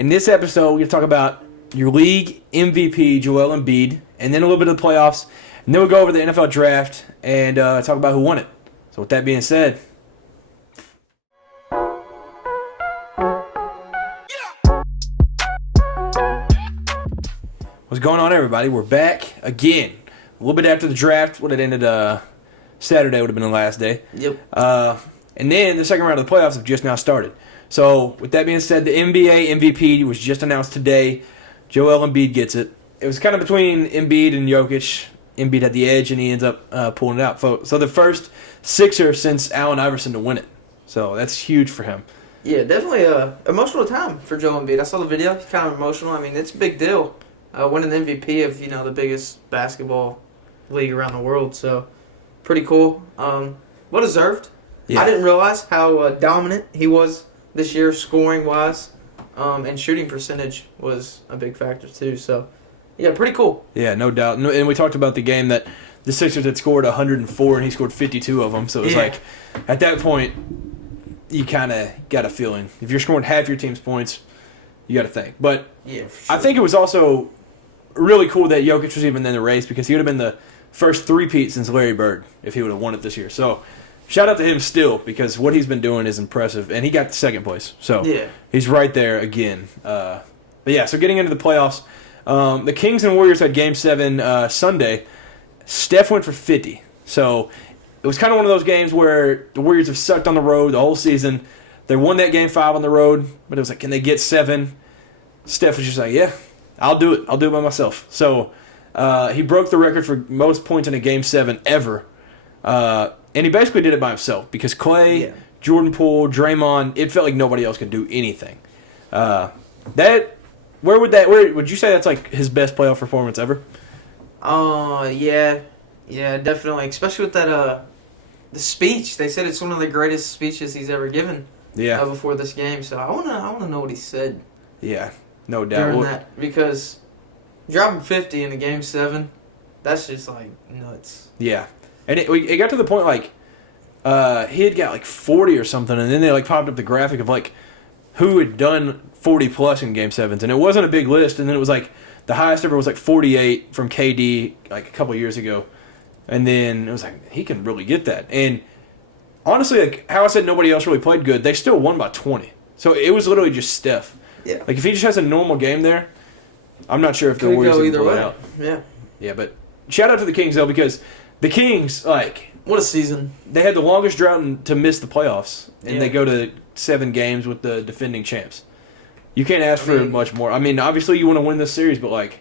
In this episode, we're going to talk about your league MVP, Joel Embiid, and then a little bit of the playoffs. And then we'll go over the NFL draft and talk about who won it. So with that being said, what's going on, everybody? We're back again. A little bit after the draft. Would have ended Saturday, would have been the last day. Yep. And then the second round of the playoffs have just now started. So with that being said, the NBA MVP was just announced today. Joel Embiid gets it. It was kind of between Embiid and Jokic. Embiid had the edge, and he ends up pulling it out. So the first Sixer since Allen Iverson to win it. So that's huge for him. Yeah, definitely a emotional time for Joel Embiid. I saw the video. He's kind of emotional. I mean, it's a big deal. Winning the MVP of, the biggest basketball league around the world. So, pretty cool. Well deserved. Yeah. I didn't realize how dominant he was this year, scoring-wise. And shooting percentage was a big factor, too. So, yeah, pretty cool. Yeah, no doubt. And we talked about the game that the Sixers had scored 104, and he scored 52 of them. So it was like, at that point, you kind of got a feeling. If you're scoring half your team's points, you got to think. But yeah, for sure. I think it was also really cool that Jokic was even in the race because he would have been the first three-peat since Larry Bird if he would have won it this year. So shout out to him still because what he's been doing is impressive. And he got the second place. So he's right there again. But yeah, so getting into the playoffs, the Kings and Warriors had Game 7 Sunday. Steph went for 50. So it was kind of one of those games where the Warriors have sucked on the road the whole season. They won that Game 5 on the road, but it was like, can they get 7? Steph was just like, yeah, I'll do it. I'll do it by myself. So he broke the record for most points in a Game 7 ever. And he basically did it by himself because Clay, Jordan Poole, Draymond, it felt like nobody else could do anything. Where would you say that's like his best playoff performance ever? Yeah, definitely. Especially with that the speech. They said it's one of the greatest speeches he's ever given. Yeah. Before this game, so I wanna know what he said. Yeah, no doubt. During that, because dropping 50 in a Game 7, that's just like nuts. Yeah, and it got to the point like he had got like 40 or something, and then they like popped up the graphic of like who had done 40 plus in Game 7s, and it wasn't a big list, and then it was like the highest ever was like 48 from KD like a couple years ago, and then it was like he can really get that. And honestly, like how I said nobody else really played good, they still won by 20. So it was literally just Steph. Yeah. Like if he just has a normal game there, I'm not sure if the Warriors can pull it out. Yeah. Yeah, but shout out to the Kings though because the Kings what a season. They had the longest drought to miss the playoffs, and they go to 7 games with the defending champs. You can't ask for much more. I mean, obviously you want to win this series, but like,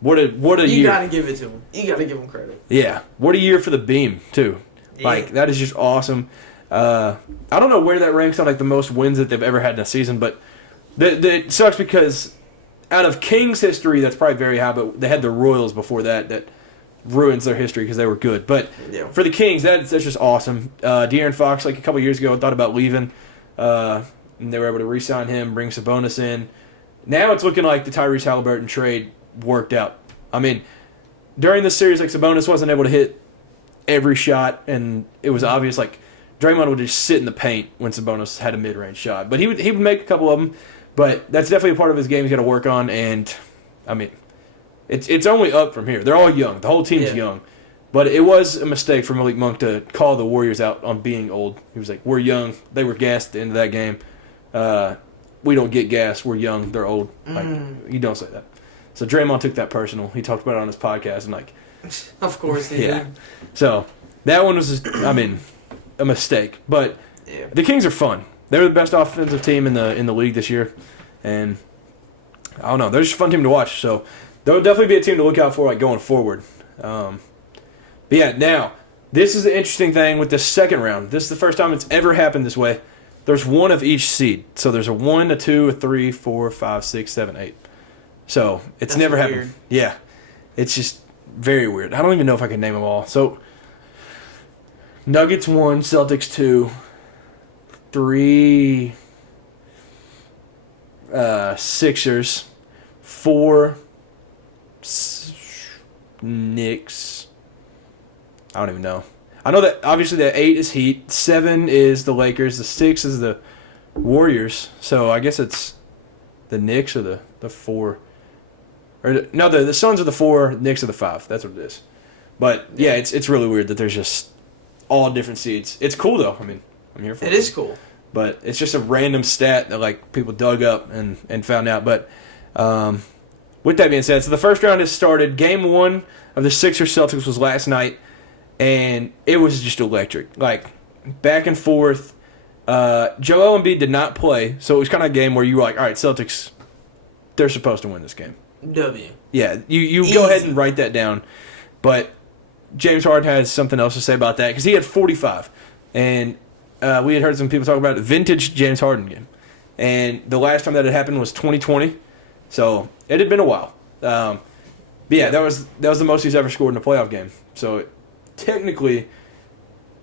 what a year! You gotta give it to him. You gotta give him credit. Yeah, what a year for the Beam too. Yeah. Like that is just awesome. I don't know where that ranks on like the most wins that they've ever had in a season, but it sucks because out of Kings history, that's probably very high. But they had the Royals before that ruins their history because they were good. But for the Kings, that's just awesome. De'Aaron Fox, like a couple years ago, thought about leaving. And they were able to re-sign him, bring Sabonis in. Now it's looking like the Tyrese Halliburton trade worked out. I mean, during this series, like Sabonis wasn't able to hit every shot, and it was obvious. Like Draymond would just sit in the paint when Sabonis had a mid-range shot, but he would make a couple of them. But that's definitely a part of his game he's got to work on. And I mean, it's only up from here. They're all young. The whole team's young. But it was a mistake for Malik Monk to call the Warriors out on being old. He was like, "We're young." They were gassed at the end of that game. We don't get gas. We're young. They're old. Like, you don't say that. So Draymond took that personal. He talked about it on his podcast and like, of course he did. So that one was just, I mean, a mistake. But the Kings are fun. They're the best offensive team in the league this year, and I don't know. They're just a fun team to watch. So they'll definitely be a team to look out for like going forward. But yeah, now this is the interesting thing with this second round. This is the first time it's ever happened this way. There's one of each seed. So there's a 1, a 2, a 3, 4, 5, 6, 7, 8. So it's never happened. Yeah. It's just very weird. I don't even know if I can name them all. So Nuggets 1, Celtics 2, 3 Sixers, 4 Knicks. I don't even know. I know that obviously the 8 is Heat, 7 is the Lakers, the 6 is the Warriors. So I guess it's the Knicks are the 4. Or no, the Suns are the 4, Knicks are the 5. That's what it is. But yeah, it's really weird that there's just all different seeds. It's cool though. I mean, I'm here for it. It is cool. But it's just a random stat that like people dug up and found out. But with that being said, so the first round has started. Game 1 of the Sixers Celtics was last night, and it was just electric. Like back and forth. Joel Embiid did not play, so it was kind of a game where you were like, all right, Celtics, they're supposed to win this game. W. Yeah, you go ahead and write that down. But James Harden has something else to say about that because he had 45. And we had heard some people talk about it, vintage James Harden game. And the last time that had happened was 2020. So it had been a while. But yeah, that was the most he's ever scored in a playoff game. So technically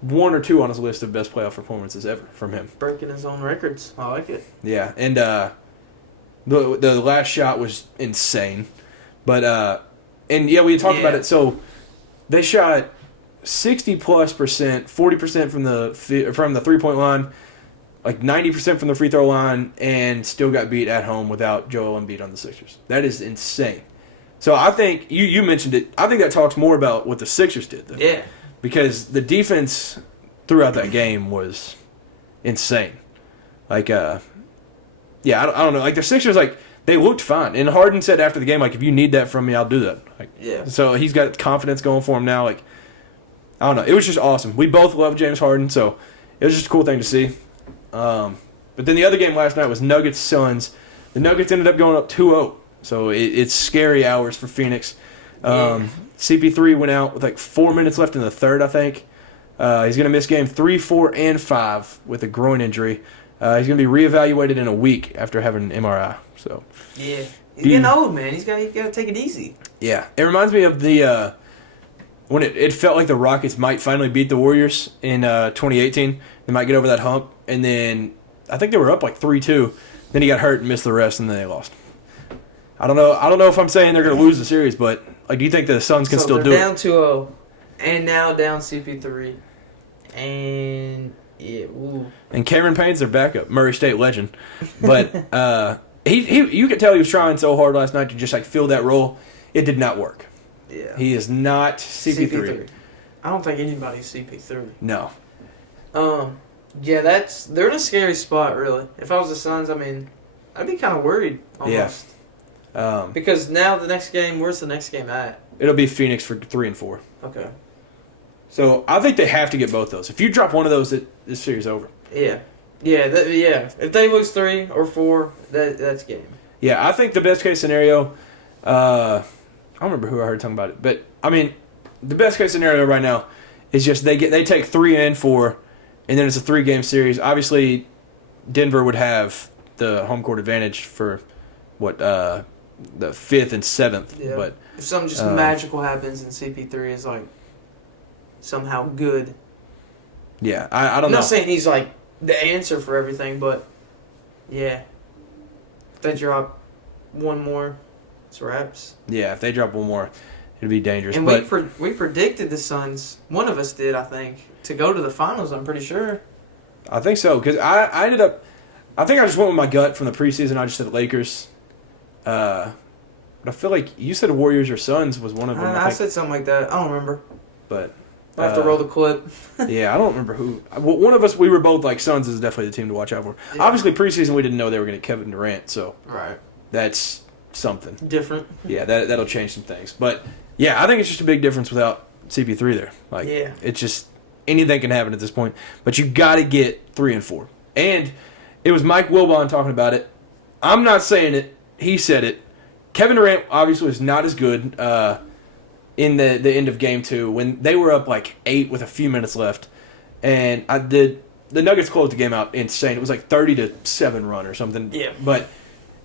1 or 2 on his list of best playoff performances ever from him. Breaking his own records. I like it. Yeah, and the last shot was insane. But and yeah, we had talked about it. So they shot 60+%, 40% from the 3-point line, like 90% from the free throw line, and still got beat at home without Joel Embiid on the Sixers. That is insane. So I think you mentioned it. I think that talks more about what the Sixers did, though. Yeah. Because the defense throughout that game was insane. Like, I don't know. Like, the Sixers, like, they looked fine. And Harden said after the game, like, if you need that from me, I'll do that. Like, yeah. So he's got confidence going for him now. Like, I don't know. It was just awesome. We both love James Harden, so it was just a cool thing to see. But then the other game last night was Nuggets-Suns. The Nuggets ended up going up 2-0. So it's scary hours for Phoenix. CP3 went out with like 4 minutes left in the third, I think. He's going to miss game 3, 4, and 5 with a groin injury. He's going to be reevaluated in a week after having an MRI. So yeah, he's getting old, man. He's got to take it easy. Yeah, it reminds me of the when it felt like the Rockets might finally beat the Warriors in 2018. They might get over that hump, and then I think they were up like 3-2. Then he got hurt and missed the rest, and then they lost. I don't know if I'm saying they're going to lose the series, but like, do you think the Suns can still do it? They're down 2-0, and now down CP3, and yeah, ooh. And Cameron Payne's their backup, Murray State legend, but he you could tell he was trying so hard last night to just like fill that role. It did not work. Yeah, he is not CP3. I don't think anybody's CP3. No. Yeah, they're in a scary spot, really. If I was the Suns, I mean, I'd be kind of worried almost. Yeah. Because now the next game, where's the next game at? It'll be Phoenix for 3 and 4. Okay. So I think they have to get both those. If you drop one of those, this series is over. Yeah. Yeah. If they lose 3 or 4, that's game. Yeah, I think the best case scenario. I don't remember who I heard talking about it, but I mean, the best case scenario right now is just they take 3 and 4, and then it's a 3-game series. Obviously, Denver would have the home court advantage for what the 5th and 7th. Yeah. But if something just magical happens and CP3 is like somehow good. Yeah, I don't know. I'm not saying he's like the answer for everything, but yeah, if they drop one more, it's wraps. Yeah, if they drop one more, it'd be dangerous. And but we predicted the Suns. One of us did, I think, to go to the finals. I'm pretty sure. I think so because I ended up. I think I just went with my gut from the preseason. I just said Lakers. But I feel like you said Warriors or Suns was one of them. I said something like that. I don't remember. But I have to roll the clip. Yeah, I don't remember who. Well, one of us, we were both like Suns is definitely the team to watch out for. Yeah. Obviously, preseason we didn't know they were going to Kevin Durant, so right. That's something different. Yeah, that'll change some things. But yeah, I think it's just a big difference without CP3 there. Like, yeah, it's just anything can happen at this point. But you got to get 3 and 4. And it was Mike Wilbon talking about it. I'm not saying it. He said it. Kevin Durant obviously was not as good in the end of Game 2 when they were up like 8 with a few minutes left. And the Nuggets closed the game out insane. It was like 30-7 run or something. Yeah. But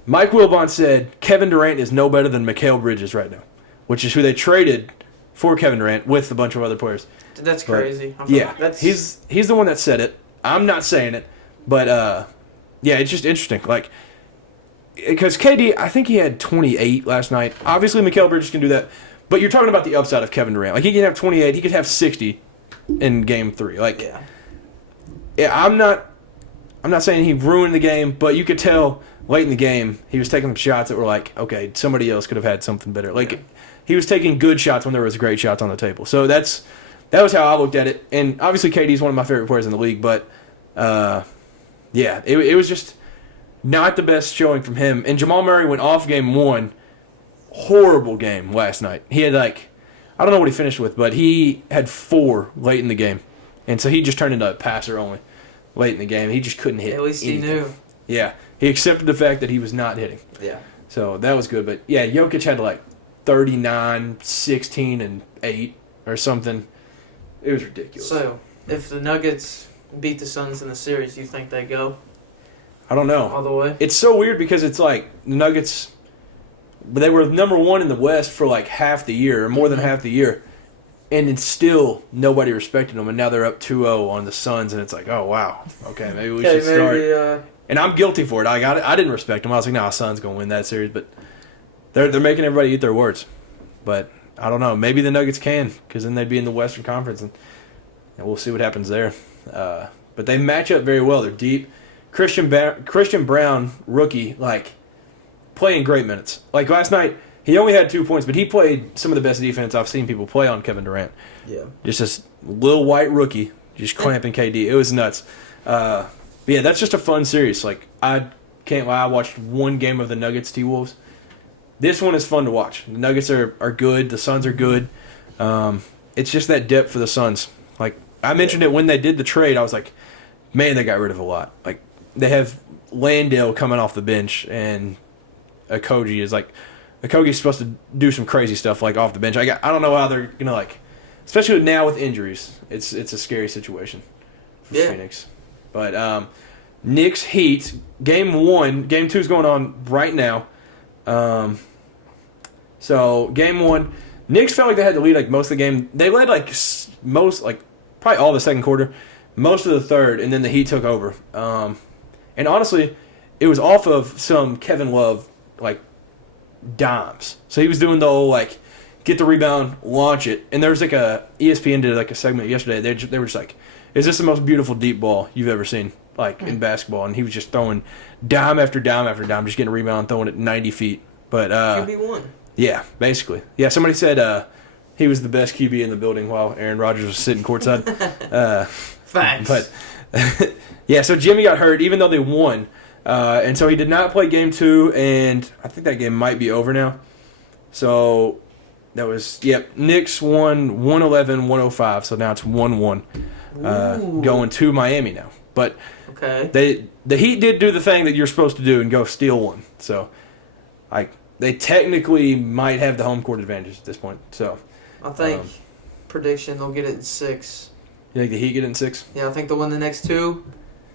Mike Wilbon said Kevin Durant is no better than Mikal Bridges right now, which is who they traded for Kevin Durant with a bunch of other players. That's crazy. He's the one that said it. I'm not saying it. But, yeah, it's just interesting. Like, because KD, I think he had 28 last night. Obviously, Mikal Bridges can do that. But you're talking about the upside of Kevin Durant. Like, he can have 28. He could have 60 in Game 3. Like, yeah, I'm not saying he ruined the game, but you could tell late in the game, he was taking shots that were like, okay, somebody else could have had something better. Like, he was taking good shots when there was great shots on the table. So that was how I looked at it. And obviously, KD is one of my favorite players in the league, but it was just not the best showing from him. And Jamal Murray went off game 1. Horrible game last night. He had I don't know what he finished with, but he had 4 late in the game. And so he just turned into a passer only late in the game. He just couldn't hit. At least anything. He knew. Yeah. He accepted the fact that he was not hitting. Yeah. So that was good. But yeah, Jokic had 39, 16, and 8 or something. It was ridiculous. So, if the Nuggets beat the Suns in the series, you think they go I don't know. all the way? It's so weird because it's like the Nuggets, they were number 1 in the West for half the year, or more than half the year, and it's still nobody respected them, and now they're up 2-0 on the Suns, and it's like, oh, wow. Okay, maybe we should start. And I'm guilty for it. I didn't respect them. I was like, Suns going to win that series, but they're making everybody eat their words. But I don't know. Maybe the Nuggets can, because then they'd be in the Western Conference, and we'll see what happens there. But they match up very well. They're deep. Christian Brown, rookie, playing great minutes. Last night, he only had 2 points, but he played some of the best defense I've seen people play on Kevin Durant. Yeah. Just this little white rookie, just clamping KD. It was nuts. But yeah, that's just a fun series. I can't lie, I watched one game of the Nuggets T-Wolves. This one is fun to watch. The Nuggets are good. The Suns are good. It's just that depth for the Suns. I mentioned it when they did the trade. I was like, man, they got rid of a lot. They have Landale coming off the bench, and Okogie is Okogie's supposed to do some crazy stuff off the bench. I don't know how they're gonna especially now with injuries. It's a scary situation for Phoenix. But Knicks Heat game 1, game 2 is going on right now. So game 1, Knicks felt like they had to lead most of the game. They led probably all the second quarter, most of the third, and then the Heat took over. And honestly, it was off of some Kevin Love dimes. So he was doing the whole get the rebound, launch it, and there was ESPN did a segment yesterday. They were just like, is this the most beautiful deep ball you've ever seen in basketball? And he was just throwing dime after dime after dime, just getting a rebound, throwing it 90 feet. But QB1. Yeah, basically. Yeah, somebody said he was the best QB in the building while Aaron Rodgers was sitting courtside. Facts. But yeah, so Jimmy got hurt even though they won. And so he did not play game 2, and I think that game might be over now. So that was, Knicks won 111-105, so now it's 1-1 going to Miami now. But the Heat did do the thing that you're supposed to do and go steal one. So they technically might have the home court advantage at this point. So I think prediction they'll get it in 6. You think the Heat get it in 6? Yeah, I think they'll win the next 2,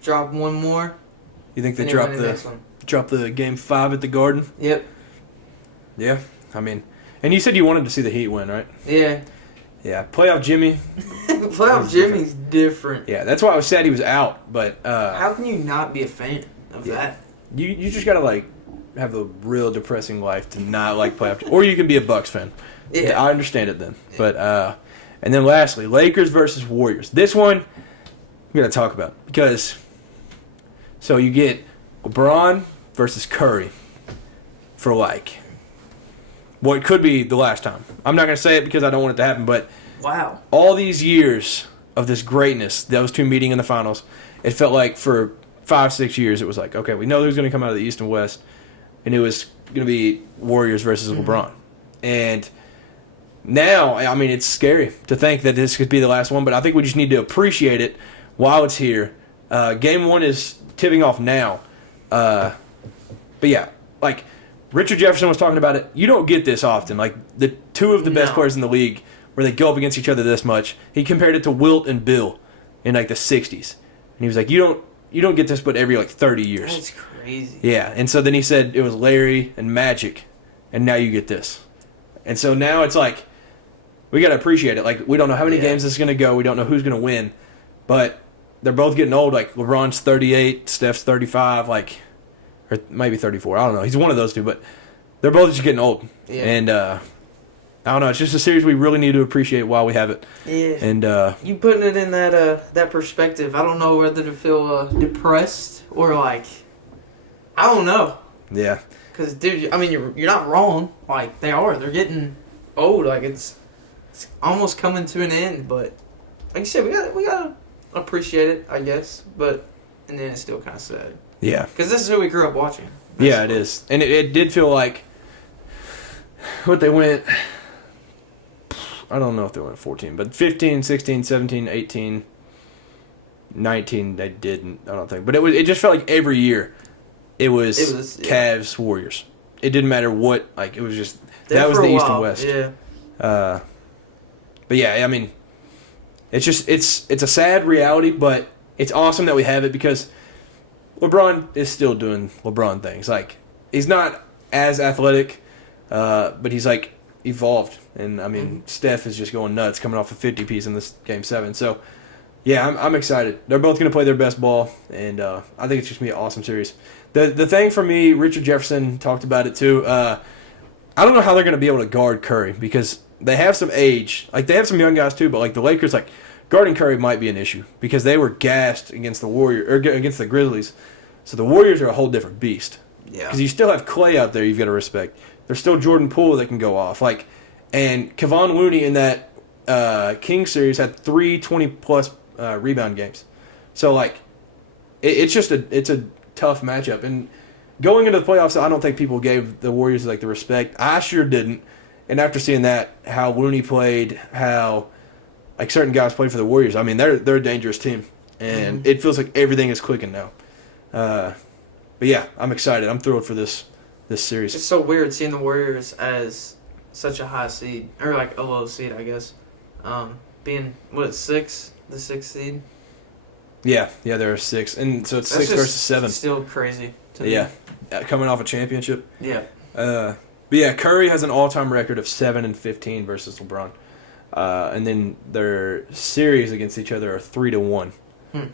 drop one more. You think they drop the game 5 at the Garden? Yep. Yeah, I mean, and you said you wanted to see the Heat win, right? Yeah. Yeah, playoff Jimmy. Playoff Jimmy's different. Yeah, that's why I was sad he was out. But how can you not be a fan of that? You just gotta have a real depressing life to not like playoff, or you can be a Bucks fan. Yeah, I understand it then. Yeah. But and then lastly, Lakers versus Warriors. This one we're gonna talk about because so you get LeBron versus Curry for what could be the last time. I'm not gonna say it because I don't want it to happen, but wow, all these years of this greatness, those two meeting in the finals, it felt like for 5-6 years it was okay, we know who's gonna come out of the East and West, and it was gonna be Warriors versus LeBron. And now, I mean, it's scary to think that this could be the last one, but I think we just need to appreciate it while it's here. Game 1 is tipping off now. But yeah, Richard Jefferson was talking about it. You don't get this often. The two of the best players in the league where they go up against each other this much. He compared it to Wilt and Bill in the 60s. And he was like, you don't get this but every 30 years. That's crazy. Yeah, and so then he said it was Larry and Magic, and now you get this. And so now it's we got to appreciate it. We don't know how many games this is going to go. We don't know who's going to win. But they're both getting old. LeBron's 38, Steph's 35, or maybe 34. I don't know. He's one of those two, but they're both just getting old. Yeah. And I don't know. It's just a series we really need to appreciate while we have it. Yeah. And you putting it in that perspective, I don't know whether to feel depressed or I I don't know. Yeah. Because, dude, I mean, you're not wrong. Like, they are. They're getting old. Like, it's almost coming to an end. But, like you said, we gotta appreciate it, I guess. But, and then it's still kind of sad. Yeah. Because this is who we grew up watching. Yeah, it is. And it did feel like what they went, I don't know if they went 14, but 15, 16, 17, 18, 19, they didn't, I don't think. But it just felt like every year it was Cavs, Warriors. It didn't matter what, like, it was just, that was the East and West. Yeah. But yeah, I mean, it's just, it's a sad reality, but it's awesome that we have it because LeBron is still doing LeBron things. Like, he's not as athletic, but he's, like, evolved. And, I mean, Steph is just going nuts coming off a 50-piece in this Game 7. So, yeah, I'm excited. They're both going to play their best ball, and I think it's just going to be an awesome series. The thing for me, Richard Jefferson talked about it too, I don't know how they're going to be able to guard Curry because they have some age. Like, they have some young guys too, but, like, the Lakers, like, guarding Curry might be an issue because they were gassed against against the Grizzlies. So the Warriors are a whole different beast. Yeah. Because you still have Clay out there you've got to respect. There's still Jordan Poole that can go off. Like, and Kevon Looney in that Kings series had 3 20-plus rebound games. So, like, it's a tough matchup. And going into the playoffs, I don't think people gave the Warriors, like, the respect. I sure didn't. And after seeing that, how Looney played, how, like, certain guys played for the Warriors, I mean, they're a dangerous team. And it feels like everything is clicking now. But yeah, I'm excited. I'm thrilled for this series. It's so weird seeing the Warriors as such a high seed, or like a low seed, I guess. Being the 6th seed. Yeah, they're a 6, and so it's 6 versus 7. Still crazy. Yeah, coming off a championship. Yeah. But yeah, Curry has an all-time record of 7-15 versus LeBron, and then their series against each other are 3-1.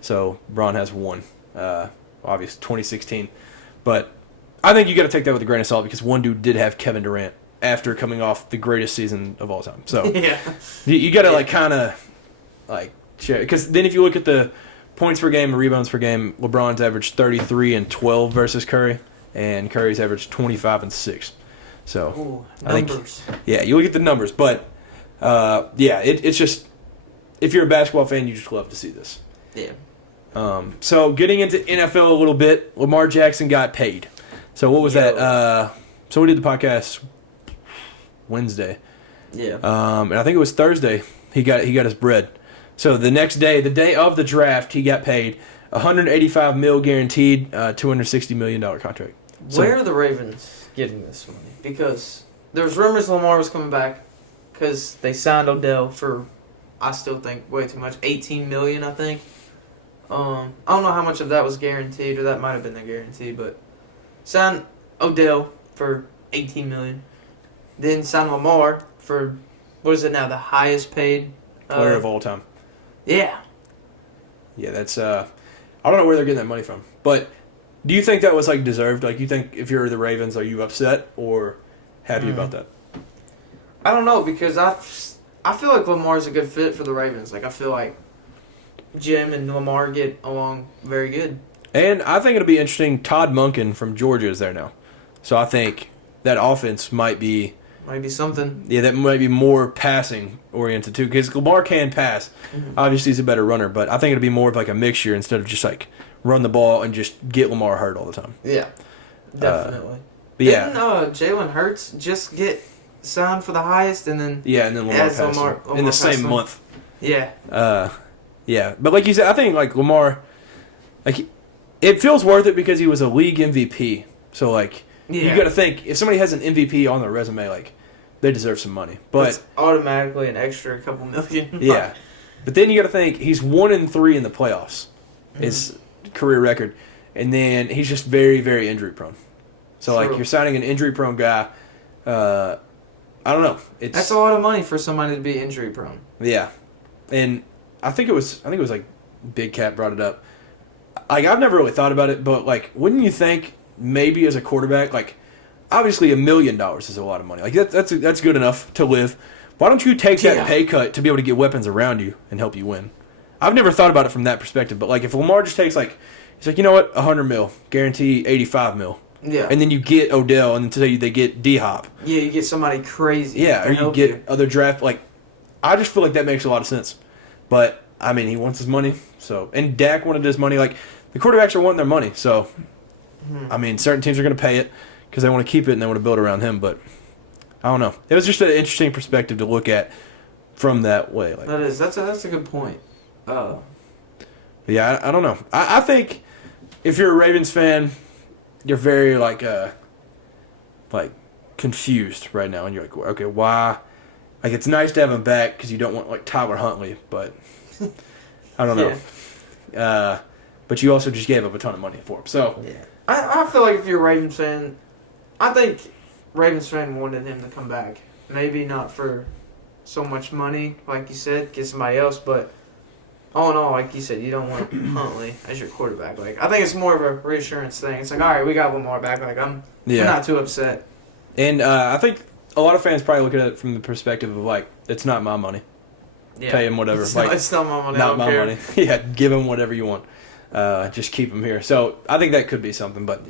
So LeBron has 1. Obviously 2016, but I think you got to take that with a grain of salt because one dude did have Kevin Durant after coming off the greatest season of all time. So yeah, you got to like kind of like share because then if you look at the points per game and rebounds per game, LeBron's averaged 33 and 12 versus Curry, and Curry's averaged 25 and 6. So numbers. You look at the numbers, but it's just if you're a basketball fan, you just love to see this. Yeah. So getting into NFL a little bit, Lamar Jackson got paid. So what was that? So we did the podcast Wednesday. Yeah. And I think it was Thursday. He got his bread. So the next day, the day of the draft, he got paid $185 million guaranteed, $260 million contract. So, where are the Ravens getting this money? Because there's rumors Lamar was coming back because they signed Odell for, I still think, way too much, $18 million, I think. I don't know how much of that was guaranteed, or that might have been the guarantee, but signed Odell for $18 million. Then signed Lamar for, what is it now, the highest paid player of all time. Yeah. Yeah, that's I don't know where they're getting that money from. But do you think that was like deserved? Like, you think if you're the Ravens, are you upset or happy about that? I don't know, because I feel like Lamar's a good fit for the Ravens. Like, I feel like Jim and Lamar get along very good. And I think it'll be interesting. Todd Monken from Georgia is there now. So I think that offense might be something. Yeah, that might be more passing oriented too. Because Lamar can pass. Obviously, he's a better runner. But I think it'll be more of like a mixture instead of just like run the ball and just get Lamar hurt all the time. Yeah, definitely. But Didn't Jalen Hurts just get signed for the highest and then Lamar passed Lamar in the same month. Yeah. Yeah, but like you said, I think like Lamar, like it feels worth it because he was a league MVP. So like you got to think if somebody has an MVP on their resume, like they deserve some money. But it's automatically an extra couple million. Yeah, but then you got to think he's 1-3 in the playoffs, his career record, and then he's just very, very injury prone. So like you're signing an injury prone guy. I don't know. That's a lot of money for somebody to be injury prone. Yeah, and I think it was like Big Cat brought it up. Like I've never really thought about it, but like wouldn't you think maybe as a quarterback, like obviously $1 million is a lot of money. Like that's good enough to live. Why don't you take that pay cut to be able to get weapons around you and help you win? I've never thought about it from that perspective, but like if Lamar just takes like He's like, you know what, 100 mil, guarantee 85 mil. Yeah. And then you get Odell, and then they get D-Hop. Yeah, you get somebody crazy. Yeah, or you get other draft. Like, I just feel like that makes a lot of sense. But, I mean, he wants his money. So, and Dak wanted his money. Like, the quarterbacks are wanting their money. So, I mean, certain teams are going to pay it because they want to keep it and they want to build around him. But, I don't know. It was just an interesting perspective to look at from that way. Like, that's a good point. Yeah, I don't know. I think if you're a Ravens fan, you're very like confused right now, and you're like, okay, why? Like, it's nice to have him back because you don't want like Tyler Huntley, but I don't know. Yeah. But you also just gave up a ton of money for him, so yeah. I feel like if you're a Ravens fan, I think Ravens fan wanted him to come back. Maybe not for so much money, like you said, get somebody else, but all in all, like you said, you don't want Huntley as your quarterback. Like, I think it's more of a reassurance thing. It's like, all right, we got one more back. Like, I'm not too upset. And I think a lot of fans probably look at it from the perspective of like, it's not my money. Yeah. Pay him whatever. It's not my money. Not my money. Yeah, give him whatever you want. Just keep him here. So I think that could be something. But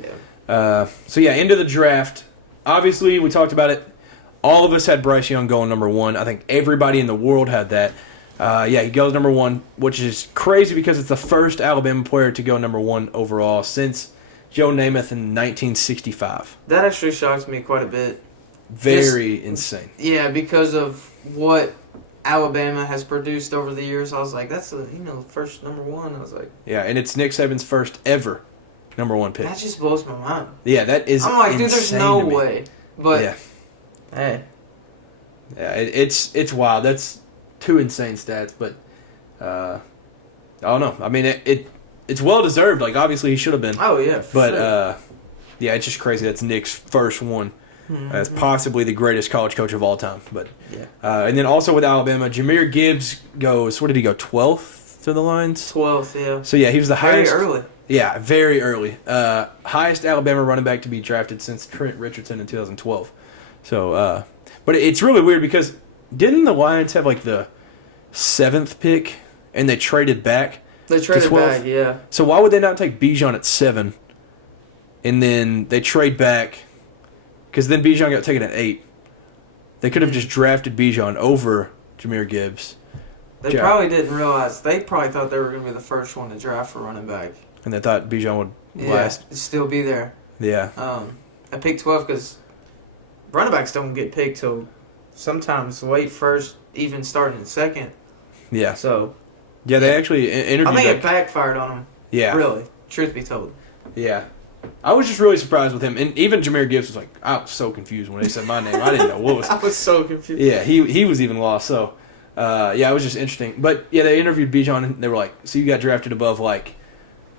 so yeah, into the draft. Obviously, we talked about it. All of us had Bryce Young going number 1. I think everybody in the world had that. He goes number 1, which is crazy because it's the first Alabama player to go number 1 overall since Joe Namath in 1965. That actually shocks me quite a bit. Very insane. Yeah, because of what Alabama has produced over the years. I was like, that's the first number 1. I was like, yeah, and it's Nick Saban's first ever number 1 pick. That just blows my mind. Yeah, that is. I'm like, dude, there's no way. But hey, yeah, it's wild. That's 2 insane stats, but I don't know. I mean, it's well deserved. Like, obviously he should have been. Oh yeah, but sure. Yeah, it's just crazy. That's Nick's first one as possibly the greatest college coach of all time. But and then also with Alabama, Jahmyr Gibbs goes. Where did he go? 12th to the Lions. 12th, yeah. So yeah, he was the highest. Very early. Yeah, very early. Highest Alabama running back to be drafted since Trent Richardson in 2012. So, but it's really weird because didn't the Lions have like the 7th pick and they traded back? They traded back, yeah. So why would they not take Bijan at 7 and then they trade back? Because then Bijan got taken at 8. They could have just drafted Bijan over Jahmyr Gibbs. They probably didn't realize. They probably thought they were going to be the first one to draft for running back. And they thought Bijan would last. Still be there. Yeah. I picked 12 because running backs don't get picked till sometimes late first, even starting in second. Yeah. So. Yeah, they actually interviewed. I think it backfired on him. Yeah. Really. Truth be told. Yeah. I was just really surprised with him. And even Jahmyr Gibbs was like, I was so confused when they said my name. I didn't know what was. I was so confused. Yeah, he was even lost. So, it was just interesting. But, yeah, they interviewed Bijan and they were like, so you got drafted above, like,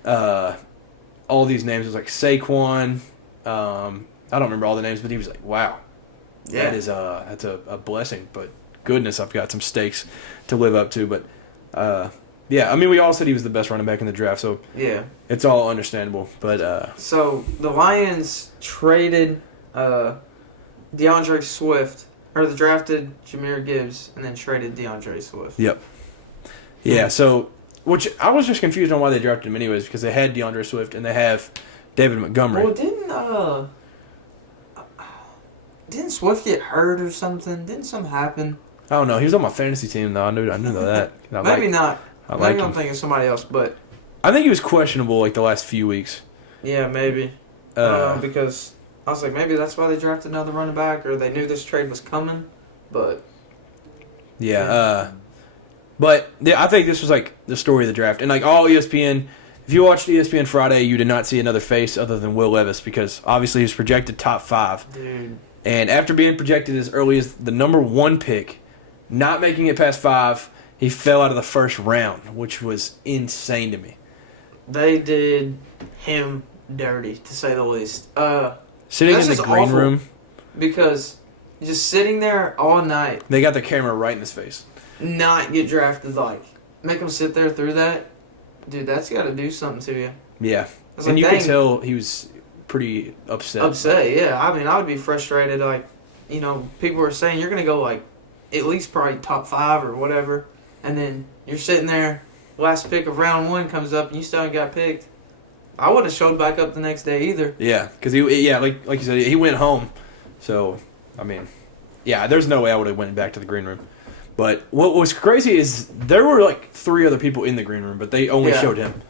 all these names. It was like Saquon. I don't remember all the names, but he was like, wow. Yeah. That's a blessing. But, goodness, I've got some stakes to live up to. But, I mean, we all said he was the best running back in the draft, so it's all understandable. But so the Lions traded DeAndre Swift, or they drafted Jahmyr Gibbs, and then traded DeAndre Swift. Yep. Yeah. So, which I was just confused on why they drafted him anyways, because they had DeAndre Swift and they have David Montgomery. Well, didn't Swift get hurt or something? Didn't something happen? I don't know. He was on my fantasy team though. I knew that. Maybe not. Maybe I'm thinking of somebody else, but I think he was questionable like the last few weeks. Yeah, maybe. Because I was like, maybe that's why they drafted another running back, or they knew this trade was coming. But but I think this was like the story of the draft, and like all ESPN. If you watched ESPN Friday, you did not see another face other than Will Levis because obviously he was projected top 5. Dude. And after being projected as early as the number 1 pick, not making it past 5. He fell out of the first round, which was insane to me. They did him dirty, to say the least. Sitting in the green room. Because just sitting there all night. They got the camera right in his face. Not get drafted, like, make him sit there through that. Dude, that's got to do something to you. Yeah. And you could tell he was pretty upset. Upset, yeah. I mean, I would be frustrated. Like, people were saying you're going to go, like, at least probably top 5 or whatever. And then you're sitting there, last pick of round 1 comes up, and you still haven't got picked. I wouldn't have showed back up the next day either. Yeah, because like you said, he went home. So, I mean, yeah, there's no way I would have went back to the green room. But what was crazy is there were like 3 other people in the green room, but they only showed him.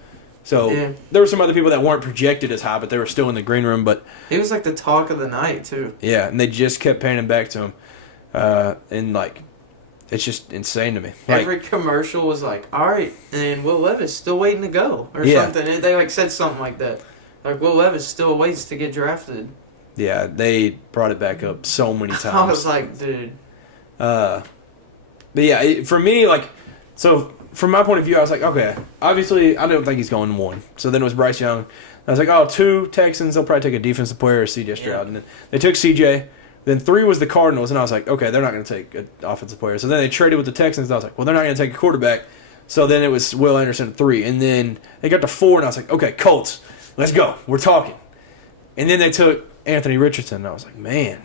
So there were some other people that weren't projected as high, but they were still in the green room. But he was like the talk of the night too. Yeah, and they just kept paying him back to him, and like, it's just insane to me. Like, every commercial was like, "All right," and Will Levis still waiting to go or something. And they like said something like that, like Will Levis still waits to get drafted. Yeah, they brought it back up so many times. I was like, dude. But yeah, for me, like, so from my point of view, I was like, okay, obviously, I don't think he's going 1. So then it was Bryce Young. I was like, oh, 2 Texans, they'll probably take a defensive player or C.J. Stroud. And then they took C.J. Then 3 was the Cardinals, and I was like, okay, they're not going to take an offensive player. So then they traded with the Texans, and I was like, well, they're not going to take a quarterback. So then it was Will Anderson at 3. And then they got to 4, and I was like, okay, Colts, let's go. We're talking. And then they took Anthony Richardson, and I was like, man.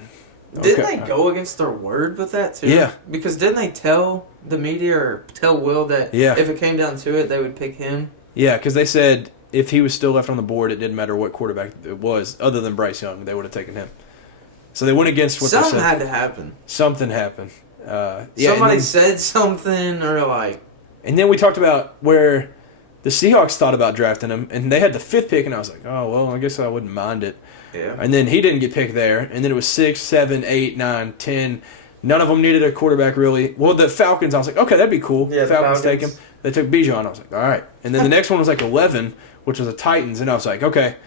Okay. Didn't they go against their word with that, too? Yeah. Because didn't they tell the media or tell Will that if it came down to it, they would pick him? Yeah, because they said if he was still left on the board, it didn't matter what quarterback it was, other than Bryce Young, they would have taken him. So they went against what they said. Something had to happen. Something happened. Somebody said something, or like... And then we talked about where the Seahawks thought about drafting him, and they had the 5th pick, and I was like, oh, well, I guess I wouldn't mind it. Yeah. And then he didn't get picked there. And then it was 6, 7, 8, 9, 10. None of them needed a quarterback, really. Well, the Falcons, I was like, okay, that'd be cool. Yeah, Falcons take him. They took Bijan. I was like, all right. And then the next one was like 11, which was the Titans. And I was like, okay,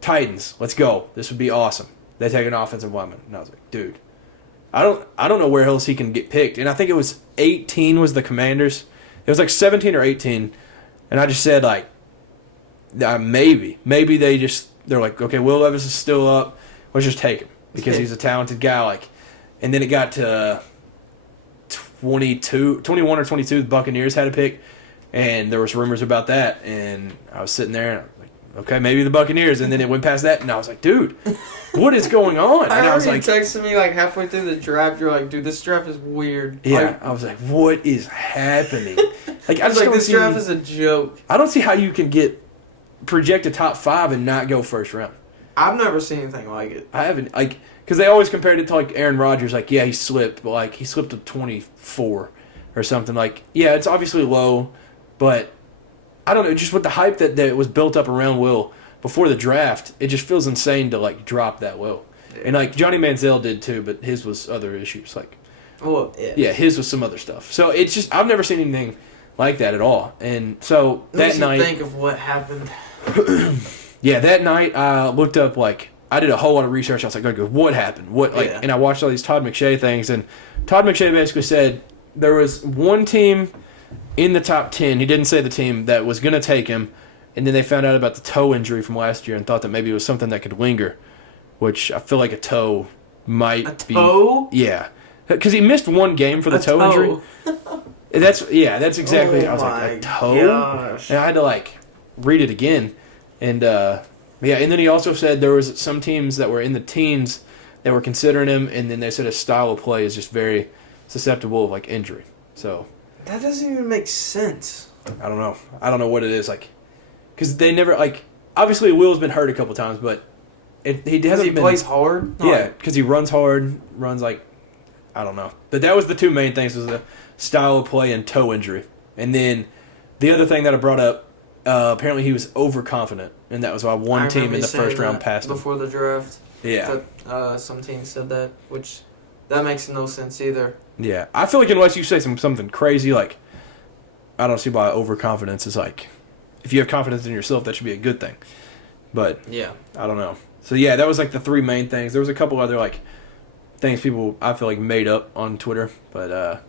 Titans, let's go. This would be awesome. They take an offensive lineman. And I was like, dude, I don't know where else he can get picked. And I think it was 18 was the Commanders. It was like 17 or 18. And I just said, like, maybe they're like, okay, Will Levis is still up. Let's just take him because he's a talented guy. Like, and then it got to 21 or 22. The Buccaneers had a pick, and there was rumors about that. And I was sitting there, and I was like, okay, maybe the Buccaneers. And then it went past that, and I was like, dude, what is going on? And I was like, you texted me like halfway through the draft. You're like, dude, this draft is weird. Yeah, like, I was like, what is happening? Like, I was like, this draft is a joke. I don't see how you can get projected top 5 and not go first round. I've never seen anything like it. I haven't, like, because they always compared it to, like, Aaron Rodgers. Like, yeah, he slipped, but, like, he slipped to 24 or something. Like, yeah, it's obviously low, but I don't know, just with the hype that was built up around Will before the draft, it just feels insane to, like, drop that low. Yeah. And, like, Johnny Manziel did too, but his was other issues. Like, yeah, his was some other stuff. So it's just, I've never seen anything like that at all. And so that night, think of what happened. Yeah, that night I looked up, like, I did a whole lot of research. I was like, okay, what happened? And I watched all these Todd McShay things, and Todd McShay basically said there was one team in the top 10, he didn't say the team, that was going to take him, and then they found out about the toe injury from last year and thought that maybe it was something that could linger, which I feel like a toe might be. A toe? Yeah. Because he missed one game for the toe injury. That's exactly. I was like, a toe? Gosh. And I had to, like, read it again. And, and then he also said there was some teams that were in the teens that were considering him, and then they said his style of play is just very susceptible of, like, injury. So that doesn't even make sense. I don't know. I don't know what it is, like, because they never, like, obviously Will's been hurt a couple times, but he hasn't been. He plays hard? Yeah, because he runs hard, like, I don't know. But that was the two main things, was the style of play and toe injury. And then the other thing that I brought up, apparently he was overconfident, and that was why one team in the first round passed him. Before the draft. Yeah. That, some teams said that, which that makes no sense either. Yeah. I feel like unless you say something crazy, like, I don't see why overconfidence is like, if you have confidence in yourself, that should be a good thing. But, yeah, I don't know. So, yeah, that was like the three main things. There was a couple other, like, things people, I feel like, made up on Twitter. But,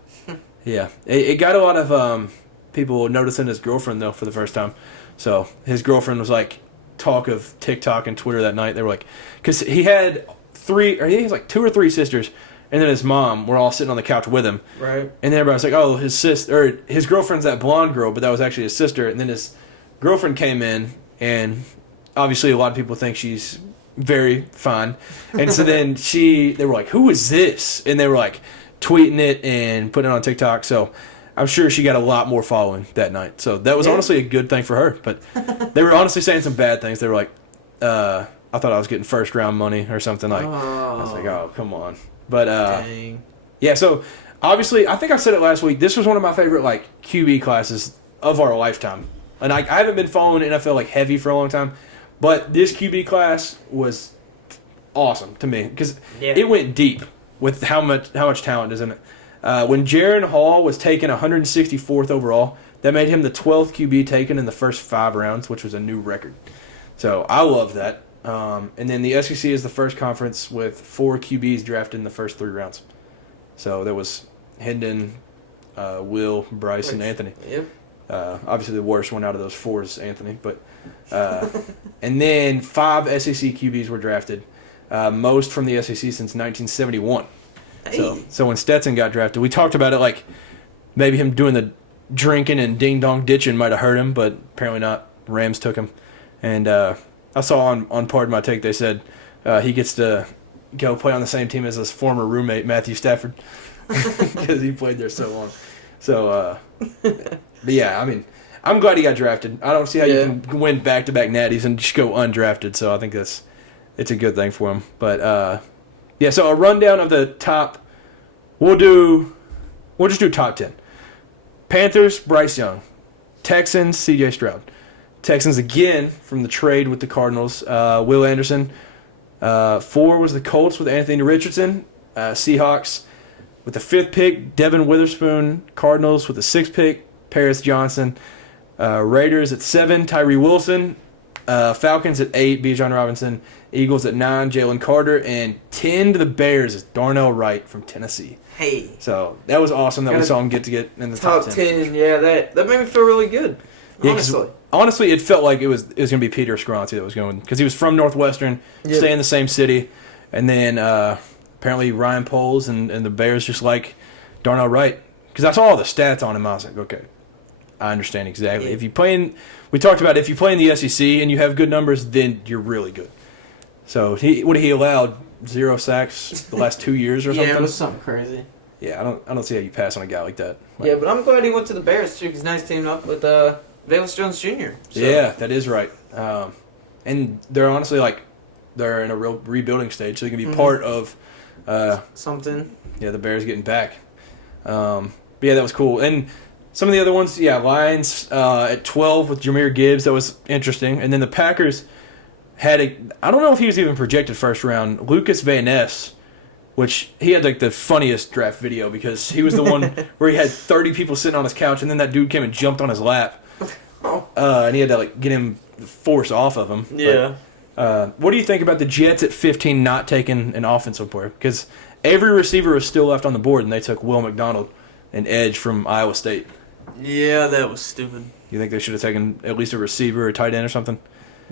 yeah. It got a lot of people noticing his girlfriend, though, for the first time. So, his girlfriend was, like, talk of TikTok and Twitter that night. They were like, because he had like 2 or 3 sisters, and then his mom were all sitting on the couch with him. Right. And then everybody was like, oh, his girlfriend's that blonde girl, but that was actually his sister. And then his girlfriend came in, and obviously a lot of people think she's very fine. And so then they were like, who is this? And they were like tweeting it and putting it on TikTok. So I'm sure she got a lot more following that night. So that was honestly a good thing for her. But they were honestly saying some bad things. They were like, I thought I was getting first round money or something. Like, I was like, oh, come on. But dang. Yeah, so obviously, I think I said it last week. This was one of my favorite like QB classes of our lifetime. And I haven't been following NFL like heavy for a long time, but this QB class was awesome to me because it went deep with how much talent is in it. When Jaron Hall was taken 164th overall, that made him the 12th QB taken in the first 5 rounds, which was a new record. So I love that. And then the SEC is the first conference with 4 QBs drafted in the first 3 rounds. So there was Hendon, Will, Bryce, and Anthony. Yep. Obviously, the worst one out of those 4 is Anthony. But and then 5 SEC QBs were drafted, most from the SEC since 1971. Hey. So when Stetson got drafted, we talked about it like maybe him doing the drinking and ding-dong ditching might have hurt him, but apparently not. Rams took him. And I saw on Pardon My Take they said he gets to go play on the same team as his former roommate, Matthew Stafford, because he played there so long. So, but yeah, I mean, I'm glad he got drafted. I don't see how you can win back-to-back natties and just go undrafted, so I think it's a good thing for him. But, yeah, so a rundown of the top. We'll just do top 10. Panthers, Bryce Young. Texans, C.J. Stroud. Texans again from the trade with the Cardinals, Will Anderson. 4 was the Colts with Anthony Richardson. Seahawks with the 5th pick, Devin Witherspoon. Cardinals with the 6th pick, Paris Johnson. Raiders at 7, Tyree Wilson. Falcons at 8, Bijan Robinson. Eagles at 9, Jalen Carter. And 10 to the Bears is Darnell Wright from Tennessee. Hey. So that was awesome that we saw him get in the top 10. Yeah, that made me feel really good, honestly. Yeah, honestly, it felt like it was going to be Peter Skronsky that was going, because he was from Northwestern, stay in the same city, and then apparently Ryan Poles and the Bears just like Darnell Wright, because I saw all the stats on him. I was like, okay, I understand exactly. Yeah. If you play in, we talked about if you play in the SEC and you have good numbers, then you're really good. So he allowed 0 sacks the last 2 years or something. Yeah, it was something crazy. Yeah, I don't see how you pass on a guy like that. Yeah, but I'm glad he went to the Bears too, because nice teaming up with Velus Jones Jr. So. Yeah, that is right. And they're honestly they're in a real rebuilding stage, so they can be part of something. Yeah, the Bears getting back. But yeah, that was cool. And some of the other ones, Lions at 12 with Jahmyr Gibbs, that was interesting. And then the Packers had I don't know if he was even projected first round, Lucas Van Ness, which he had the funniest draft video because he was the one where he had 30 people sitting on his couch, and then that dude came and jumped on his lap. And he had to get him force off of him. Yeah. But, what do you think about the Jets at 15 not taking an offensive player? Because every receiver was still left on the board, and they took Will McDonald, an edge from Iowa State. Yeah, that was stupid. You think they should have taken at least a receiver or a tight end or something?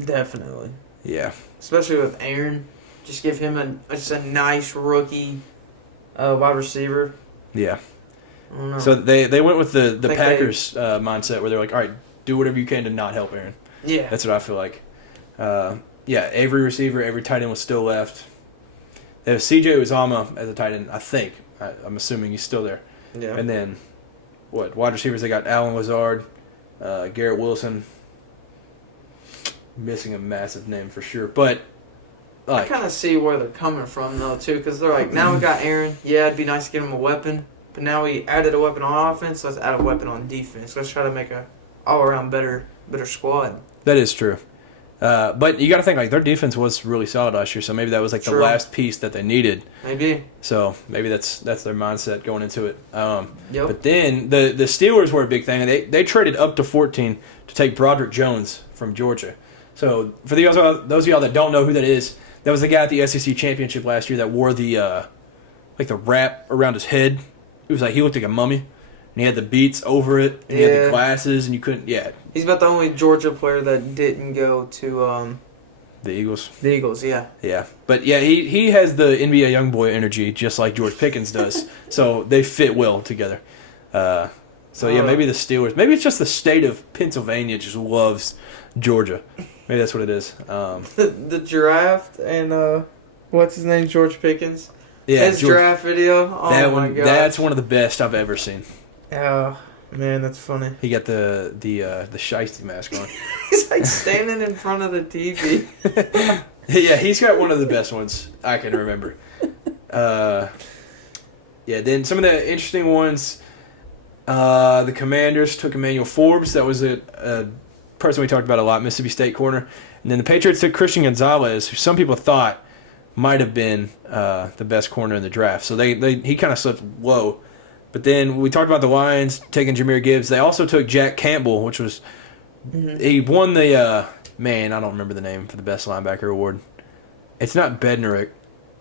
Definitely. Yeah. Especially with Aaron. Just give him just a nice rookie wide receiver. Yeah. I don't know. So they went with the Packers mindset where they're like, all right, do whatever you can to not help Aaron. Yeah. That's what I feel like. Every receiver, every tight end was still left. There was C.J. Uzama as a tight end, I think. I'm assuming he's still there. Yeah. And then, wide receivers, they got Allen Lazard, Garrett Wilson. Missing a massive name for sure. But, I kind of see where they're coming from, though, too, because they're like, now we got Aaron. Yeah, it'd be nice to get him a weapon. But now we added a weapon on offense, let's add a weapon on defense. Let's try to make a all-around better squad. That is true. But you got to think, their defense was really solid last year, so maybe that was the last piece that they needed. Maybe. So maybe that's their mindset going into it. Yep. But then the Steelers were a big thing, and they traded up to 14 to take Broderick Jones from Georgia. So for those of y'all that don't know who that is, that was the guy at the SEC championship last year that wore the the wrap around his head. It was he looked like a mummy, and he had the beats over it, and he had the glasses, and you couldn't. Yeah. He's about the only Georgia player that didn't go to the Eagles. The Eagles, yeah. Yeah, but yeah, he has the NBA YoungBoy energy just like George Pickens does. So they fit well together. Maybe the Steelers. Maybe it's just the state of Pennsylvania just loves Georgia. Maybe that's what it is. The draft and what's his name, George Pickens. Yeah, his draft video. Oh my god, that's one of the best I've ever seen. Yeah, Man, that's funny. He got the shiesty mask on. He's like standing in front of the TV. Yeah, he's got one of the best ones I can remember. Yeah, then some of the interesting ones, the Commanders took Emmanuel Forbes. That was a person we talked about a lot, Mississippi State corner. And then the Patriots took Christian Gonzalez, who some people thought might have been the best corner in the draft. So he kind of slipped low. But then we talked about the Lions taking Jahmyr Gibbs. They also took Jack Campbell, which was he won the I don't remember the name for the best linebacker award. It's not Bednarik,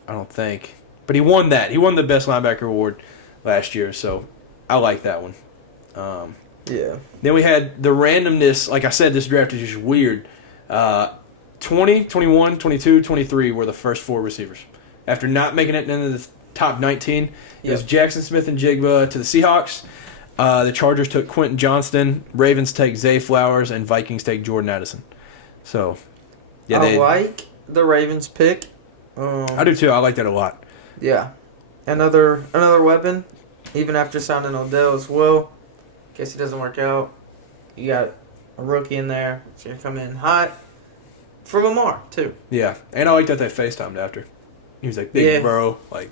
I don't think, but he won that. He won the best linebacker award last year, so I like that one. Yeah. Then we had the randomness. Like I said, this draft is just weird. 20, 21, 22, 23 were the first four receivers. After not making it into the top 19, it was Jackson Smith and Jigba to the Seahawks. The Chargers took Quentin Johnston. Ravens take Zay Flowers, and Vikings take Jordan Addison. So, yeah, I like the Ravens pick. I do too. I like that a lot. Yeah, another weapon. Even after signing Odell as well, in case he doesn't work out, you got a rookie in there. It's gonna come in hot for Lamar too. Yeah, and I like that they FaceTimed after. He was like, "Big bro," like,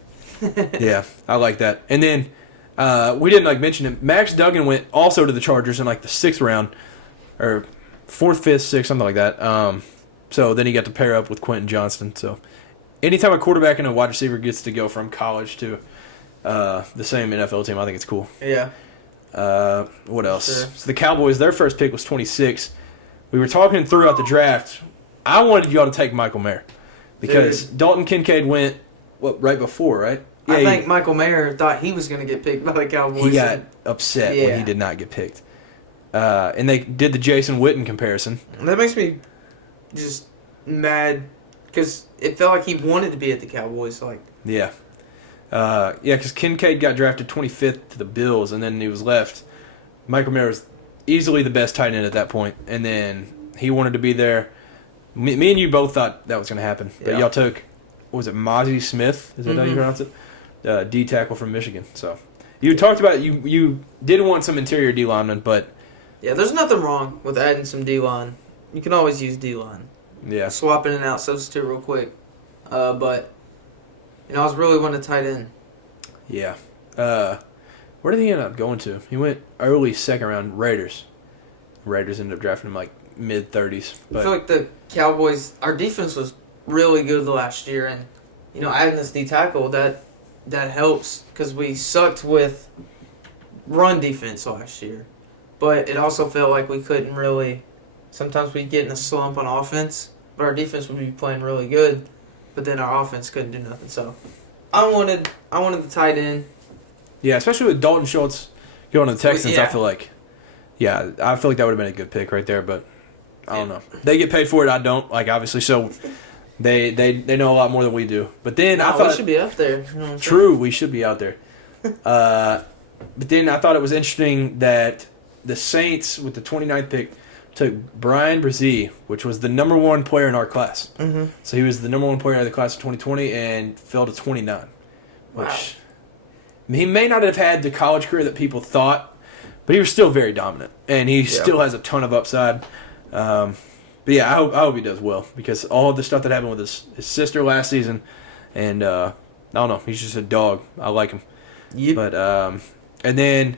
yeah, I like that. And then we didn't mention him. Max Duggan went also to the Chargers in the 6th round, or 4th, 5th, 6th, something like that. So then he got to pair up with Quentin Johnston. So anytime a quarterback and a wide receiver gets to go from college to the same NFL team, I think it's cool. Yeah. What else? Sure. So the Cowboys, their first pick was 26. We were talking throughout the draft. I wanted y'all to take Michael Mayer because Dalton Kincaid went right before, right? Yeah, I think Michael Mayer thought he was going to get picked by the Cowboys. He got upset when he did not get picked. And they did the Jason Witten comparison. That makes me just mad because it felt like he wanted to be at the Cowboys. Yeah. Because Kincaid got drafted 25th to the Bills, and then he was left. Michael Mayer was easily the best tight end at that point, and then he wanted to be there. Me and you both thought that was going to happen, but y'all took, what was it, Mozzie Smith? Is that how you pronounce it? D tackle from Michigan. So you talked about you did want some interior D linemen, but yeah, there's nothing wrong with adding some D line. You can always use D line. Yeah, swap in and out, substitute real quick. But I was really wanting to tight end. Yeah. Where did he end up going to? He went early 2nd round, Raiders. Raiders ended up drafting him mid-30s. I feel like the Cowboys, our defense was really good last year, and adding this D tackle that helps because we sucked with run defense last year, but it also felt like we couldn't really. Sometimes we'd get in a slump on offense, but our defense would be playing really good, but then our offense couldn't do nothing. So I wanted the tight end. Yeah, especially with Dalton Schultz going to the Texans. I feel like that would have been a good pick right there, but I don't know. They get paid for it. I don't. Obviously, so they know a lot more than we do. But then I thought we should be up there. True, we should be out there. But then I thought it was interesting that the Saints with the 29th pick took Brian Brzee, which was the number 1 player in our class. Mm-hmm. So he was the number 1 player of the class of 2020 and fell to 29. Which he may not have had the college career that people thought, but he was still very dominant, and he still has a ton of upside. But yeah, I hope he does well because all of the stuff that happened with his sister last season, and I don't know, he's just a dog. I like him. Yep. But and then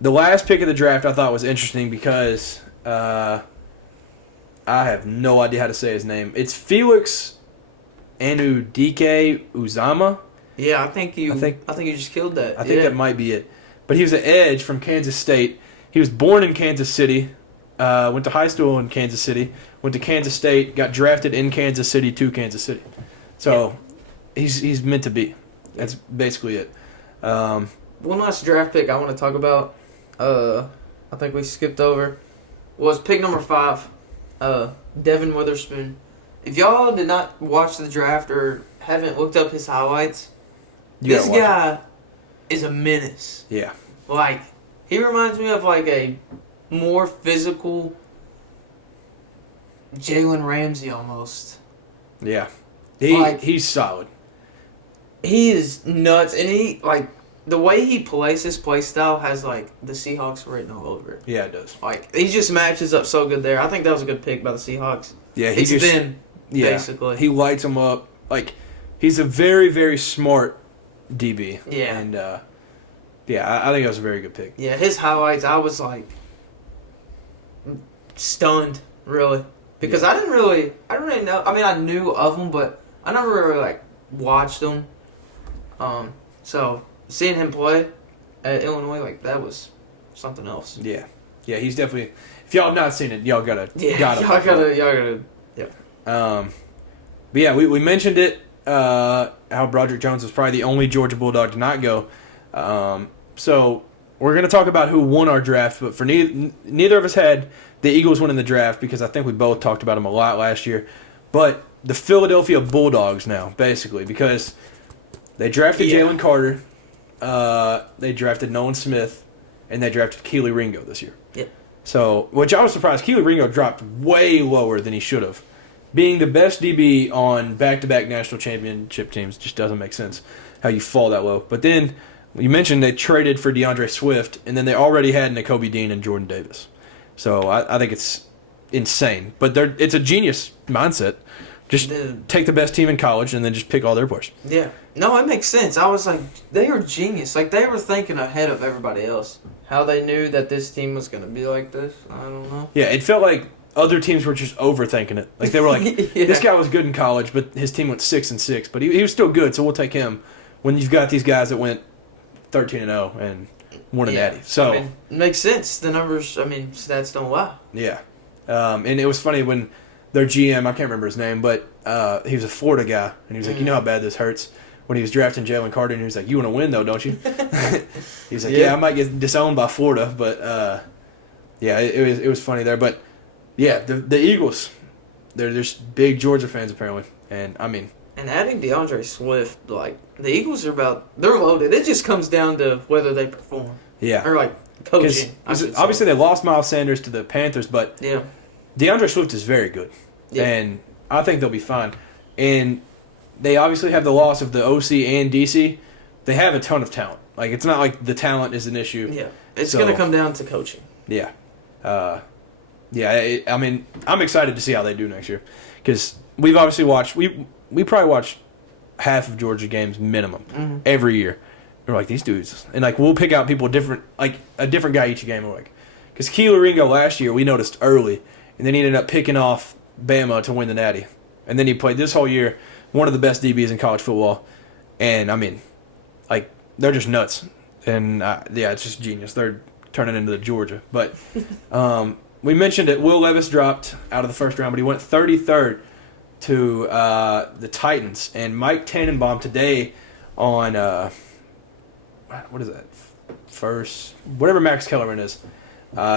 the last pick of the draft I thought was interesting because I have no idea how to say his name. It's Felix Anudike Uzama. Yeah, I think you just killed that. I think that might be it. But he was an edge from Kansas State. He was born in Kansas City. Went to high school in Kansas City. Went to Kansas State. Got drafted in Kansas City to Kansas City. So he's meant to be. That's basically it. One last draft pick I want to talk about. I think we skipped over. Was pick number 5. Devin Witherspoon. If y'all did not watch the draft or haven't looked up his highlights, this guy is a menace. Yeah. He reminds me of a more physical Jalen Ramsey almost. Yeah. He's solid. He is nuts, and he the way he plays, his play style has like the Seahawks written all over it. Yeah, it does. Like he just matches up so good there. I think that was a good pick by the Seahawks. Yeah, Basically. He lights them up. Like, he's a very, very smart DB. Yeah. And, I think that was a very good pick. Yeah, his highlights, I was like stunned, really. Because I didn't really know. I mean, I knew of them, but I never really, like, watched them. So, seeing him play at Illinois, like, that was something else. Yeah. Yeah, he's definitely... If y'all have not seen it, y'all gotta... Y'all gotta... But yeah, we mentioned it, how Broderick Jones was probably the only Georgia Bulldog to not go. So we're going to talk about who won our draft, but for neither of us had the Eagles winning the draft because I think we both talked about them a lot last year. But the Philadelphia Bulldogs now, basically, because they drafted Jalen Carter, they drafted Nolan Smith, and they drafted Keely Ringo this year. Yeah. So, which I was surprised, Keely Ringo dropped way lower than he should have. Being the best DB on back-to-back national championship teams just doesn't make sense how you fall that low. But then you mentioned they traded for DeAndre Swift, and then they already had Nakobe Dean and Jordan Davis. So I think it's insane. But it's a genius mindset. Just take the best team in college and then just pick all their players. Yeah. No, it makes sense. I was like, they were genius. Like, they were thinking ahead of everybody else. How they knew that this team was going to be like this, I don't know. Yeah, it felt like other teams were just overthinking it. Like, they were like, this guy was good in college, but his team went 6-6. But he was still good, so we'll take him. When you've got these guys that went 13-0 and won a natty. So, I mean, it makes sense. The numbers, stats don't lie. Yeah. And it was funny when their GM, I can't remember his name, but he was a Florida guy, and he was like, you know how bad this hurts? When he was drafting Jalen Carter, and he was like, you want to win, though, don't you? He was like, yeah, I might get disowned by Florida, but, it was funny there. But, yeah, the Eagles, they're just big Georgia fans, apparently. And, I mean... And adding DeAndre Swift, like, the Eagles they're loaded. It just comes down to whether they perform. Yeah. Or, like, coaching. Obviously, they lost Miles Sanders to the Panthers, but DeAndre Swift is very good. Yeah. And I think they'll be fine. And they obviously have the loss of the OC and DC. They have a ton of talent. Like, it's not like the talent is an issue. Yeah. It's going to come down to coaching. Yeah. I'm excited to see how they do next year. Because we've obviously watched... We probably watch half of Georgia games minimum every year. We're like, these dudes. And, like, we'll pick out people different, like, a different guy each game. We're like, because Keely Ringo last year, we noticed early, and then he ended up picking off Bama to win the Natty. And then he played this whole year, one of the best DBs in college football. And, I mean, like, they're just nuts. And, it's just genius. They're turning into the Georgia. But we mentioned it. Will Levis dropped out of the first round, but he went 33rd to the Titans. And Mike Tannenbaum today on, what is that? First, whatever Max Kellerman is.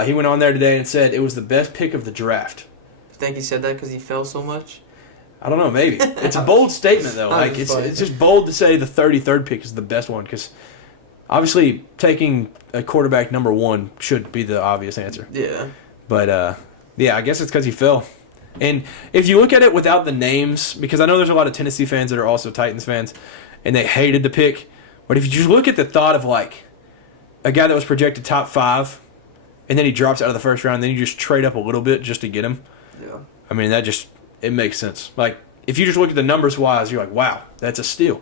He went on there today and said it was the best pick of the draft. You think he said that because he fell so much? I don't know, maybe. It's a bold statement, though. Like it's just bold to say the 33rd pick is the best one because obviously taking a quarterback number one should be the obvious answer. Yeah. But, I guess it's because he fell. And if you look at it without the names, because I know there's a lot of Tennessee fans that are also Titans fans, and they hated the pick. But if you just look at the thought of, like, a guy that was projected top 5, and then he drops out of the first round, and then you just trade up a little bit just to get him. Yeah. I mean, it makes sense. Like, if you just look at the numbers-wise, you're like, wow, that's a steal.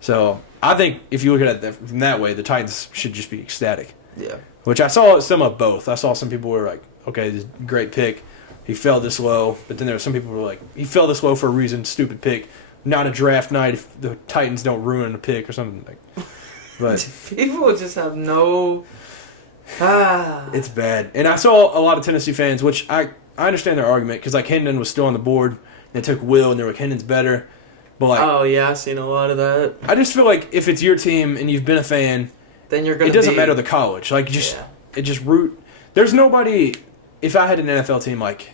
So, I think if you look at it from that way, the Titans should just be ecstatic. Yeah. Which I saw some of both. I saw some people were like, okay, this is a great pick. He fell this low. But then there were some people who were like, he fell this low for a reason, stupid pick. Not a draft night if the Titans don't ruin a pick or something like. But people just have no. It's bad. And I saw a lot of Tennessee fans, which I understand their argument because like Hendon was still on the board. They took Will and they were like Hendon's better. But like, oh yeah, I've seen a lot of that. I just feel like if it's your team and you've been a fan, then you're gonna. It doesn't matter the college. Like it just root. There's nobody. If I had an NFL team, like,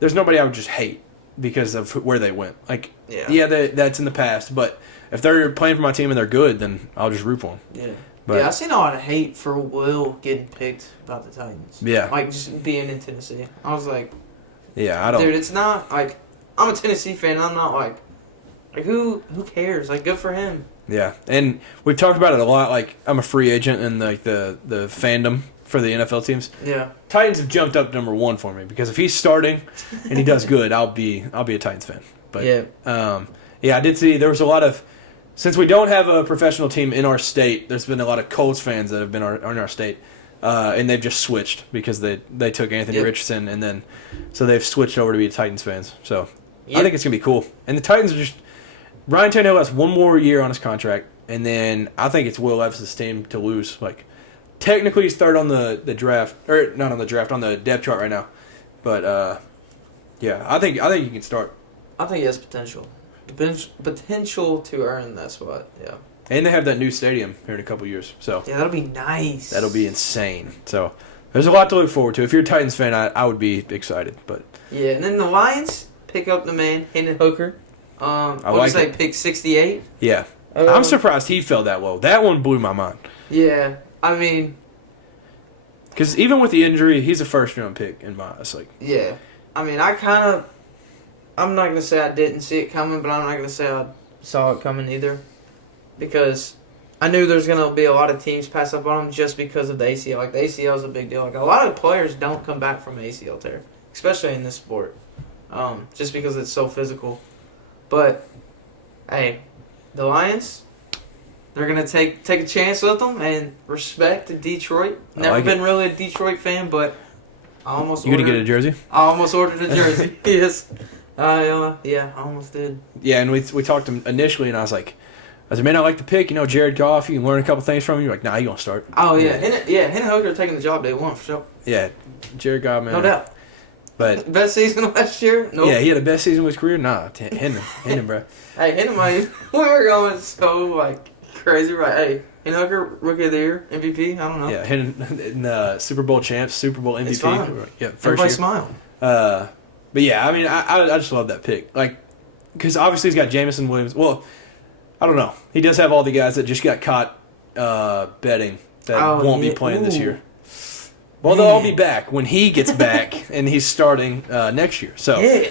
there's nobody I would just hate because of where they went. Like, that's in the past. But if they're playing for my team and they're good, then I'll just root for them. Yeah. But, I've seen a lot of hate for Will getting picked about the Titans. Yeah. Like, just being in Tennessee. I was like, yeah, I don't. Dude, it's not, like, I'm a Tennessee fan. I'm not like who cares? Like, good for him. Yeah, and we've talked about it a lot. Like, I'm a free agent in like the fandom for the NFL teams. Yeah. Titans have jumped up number one for me because if he's starting and he does good, I'll be a Titans fan. But I did see there was a lot of, since we don't have a professional team in our state, there's been a lot of Colts fans that have been in our state, and they've just switched because they took Anthony Richardson, and then so they've switched over to be Titans fans. So I think it's gonna be cool. And the Titans are just, Ryan Tannehill has one more year on his contract, and then I think it's Will Levis's team to lose. Like, technically he's third on the draft, or not on the draft, on the depth chart right now. But I think you can start. I think he has potential to earn that spot. Yeah. And they have that new stadium here in a couple years. So yeah, that'll be nice. That'll be insane. So there's a lot to look forward to. If you're a Titans fan, I would be excited. But yeah, and then the Lions pick up the man, Hendon Hooker. Pick 68? Yeah. I'm surprised he fell that low. That one blew my mind. Yeah. I mean, because even with the injury, he's a first-round pick in my eyes. Like, yeah. I mean, I'm not going to say I didn't see it coming, but I'm not going to say I saw it coming either. Because I knew there's going to be a lot of teams pass up on him just because of the ACL. Like, the ACL is a big deal. Like, a lot of players don't come back from an ACL tear, especially in this sport, just because it's so physical. But, hey, the Lions, they're going to take a chance with them and respect to Detroit. Never been really a Detroit fan, but I almost ordered. You going to get a jersey? I almost ordered a jersey. Yes. I almost did. Yeah, and we talked to him initially, and I was like, man, I like the pick. You know, Jared Goff, you can learn a couple things from him. You're like, nah, you going to start. Oh, yeah. Hendon Hooker taking the job day one, for sure. Yeah, Jared Goff, man. No doubt. But best season last year? Nope. Yeah, he had the best season of his career? Nah, Hendon, bro. Hey, Hendon, we were going so, crazy, right? Hey, Hendon Hooker, Rookie of the Year, MVP, I don't know. Yeah, Hendon, Super Bowl champs, Super Bowl MVP. It's fine. Yeah, first Everybody year. smile. But yeah, I mean, I just love that pick. Like, because obviously he's got Jameson Williams. Well, I don't know. He does have all the guys that just got caught betting that won't be playing this year. Well, they'll all be back when he gets back and he's starting next year. So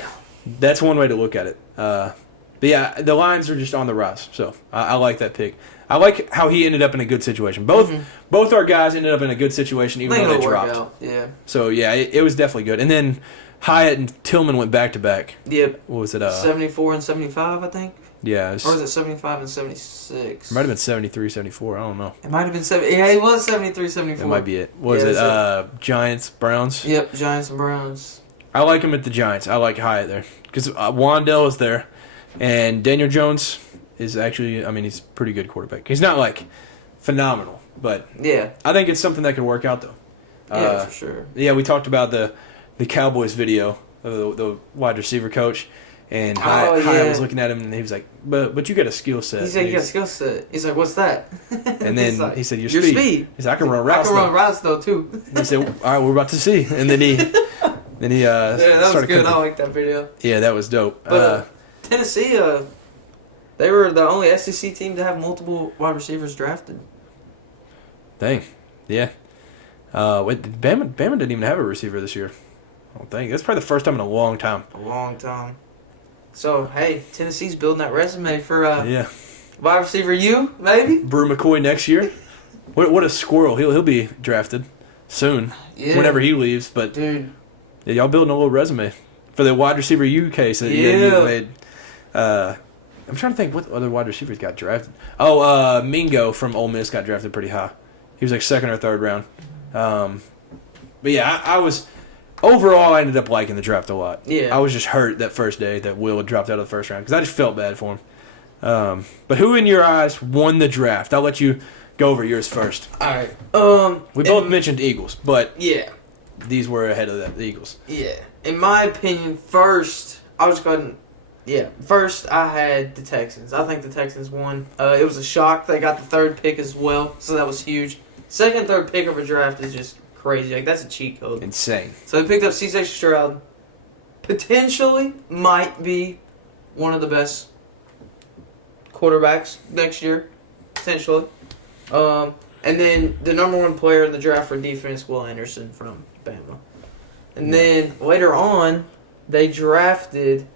that's one way to look at it. But yeah, the Lions are just on the rise. So I like that pick. I like how he ended up in a good situation. Both our guys ended up in a good situation, even though they dropped. Out. Yeah. So yeah, it was definitely good. And then Hyatt and Tillman went back to back. Yep. What was it? 74 and 75, I think. Yeah. Or was it 75 and 76? It might have been 73, 74. I don't know. It might have been 70. Yeah, it was 73, 74. That might be it. What was it? Giants, Browns? Yep, Giants and Browns. I like him at the Giants. I like Hyatt there. Because Wandell is there. And Daniel Jones is actually, I mean, he's a pretty good quarterback. He's not, phenomenal. But yeah, I think it's something that could work out, though. Yeah, for sure. Yeah, we talked about the Cowboys video of the wide receiver coach. And Hyatt was looking at him, and he was like, "But you got a skill set." He said, "You got a skill set." He's like, "What's that?" And then he said, "Your speed." He's like, "I can run routes." I can run routes though too. And he said, "All right, we're about to see." And then he yeah, that was good. I like that video. Yeah, that was dope. But Tennessee, they were the only SEC team to have multiple wide receivers drafted. Dang, yeah. Bama didn't even have a receiver this year. I don't think that's probably the first time in a long time. A long time. So, hey, Tennessee's building that resume for wide receiver U, maybe? Brew McCoy next year. What a squirrel. He'll be drafted soon, whenever he leaves. But, dude, yeah, y'all building a little resume for the wide receiver U case that you made. I'm trying to think what other wide receivers got drafted. Oh, Mingo from Ole Miss got drafted pretty high. He was like second or third round. But, yeah, I was... Overall, I ended up liking the draft a lot. Yeah. I was just hurt that first day that Will had dropped out of the first round because I just felt bad for him. But who, in your eyes, won the draft? I'll let you go over yours first. All right. We both mentioned Eagles, but these were ahead of the Eagles. Yeah. In my opinion, first, I had the Texans. I think the Texans won. It was a shock. They got the third pick as well, so that was huge. Second, third pick of a draft is just crazy. That's a cheat code. Insane. So they picked up C.J. Stroud. Potentially might be one of the best quarterbacks next year. Potentially. And then the number one player in the draft for defense, Will Anderson from Bama. And then later on, they drafted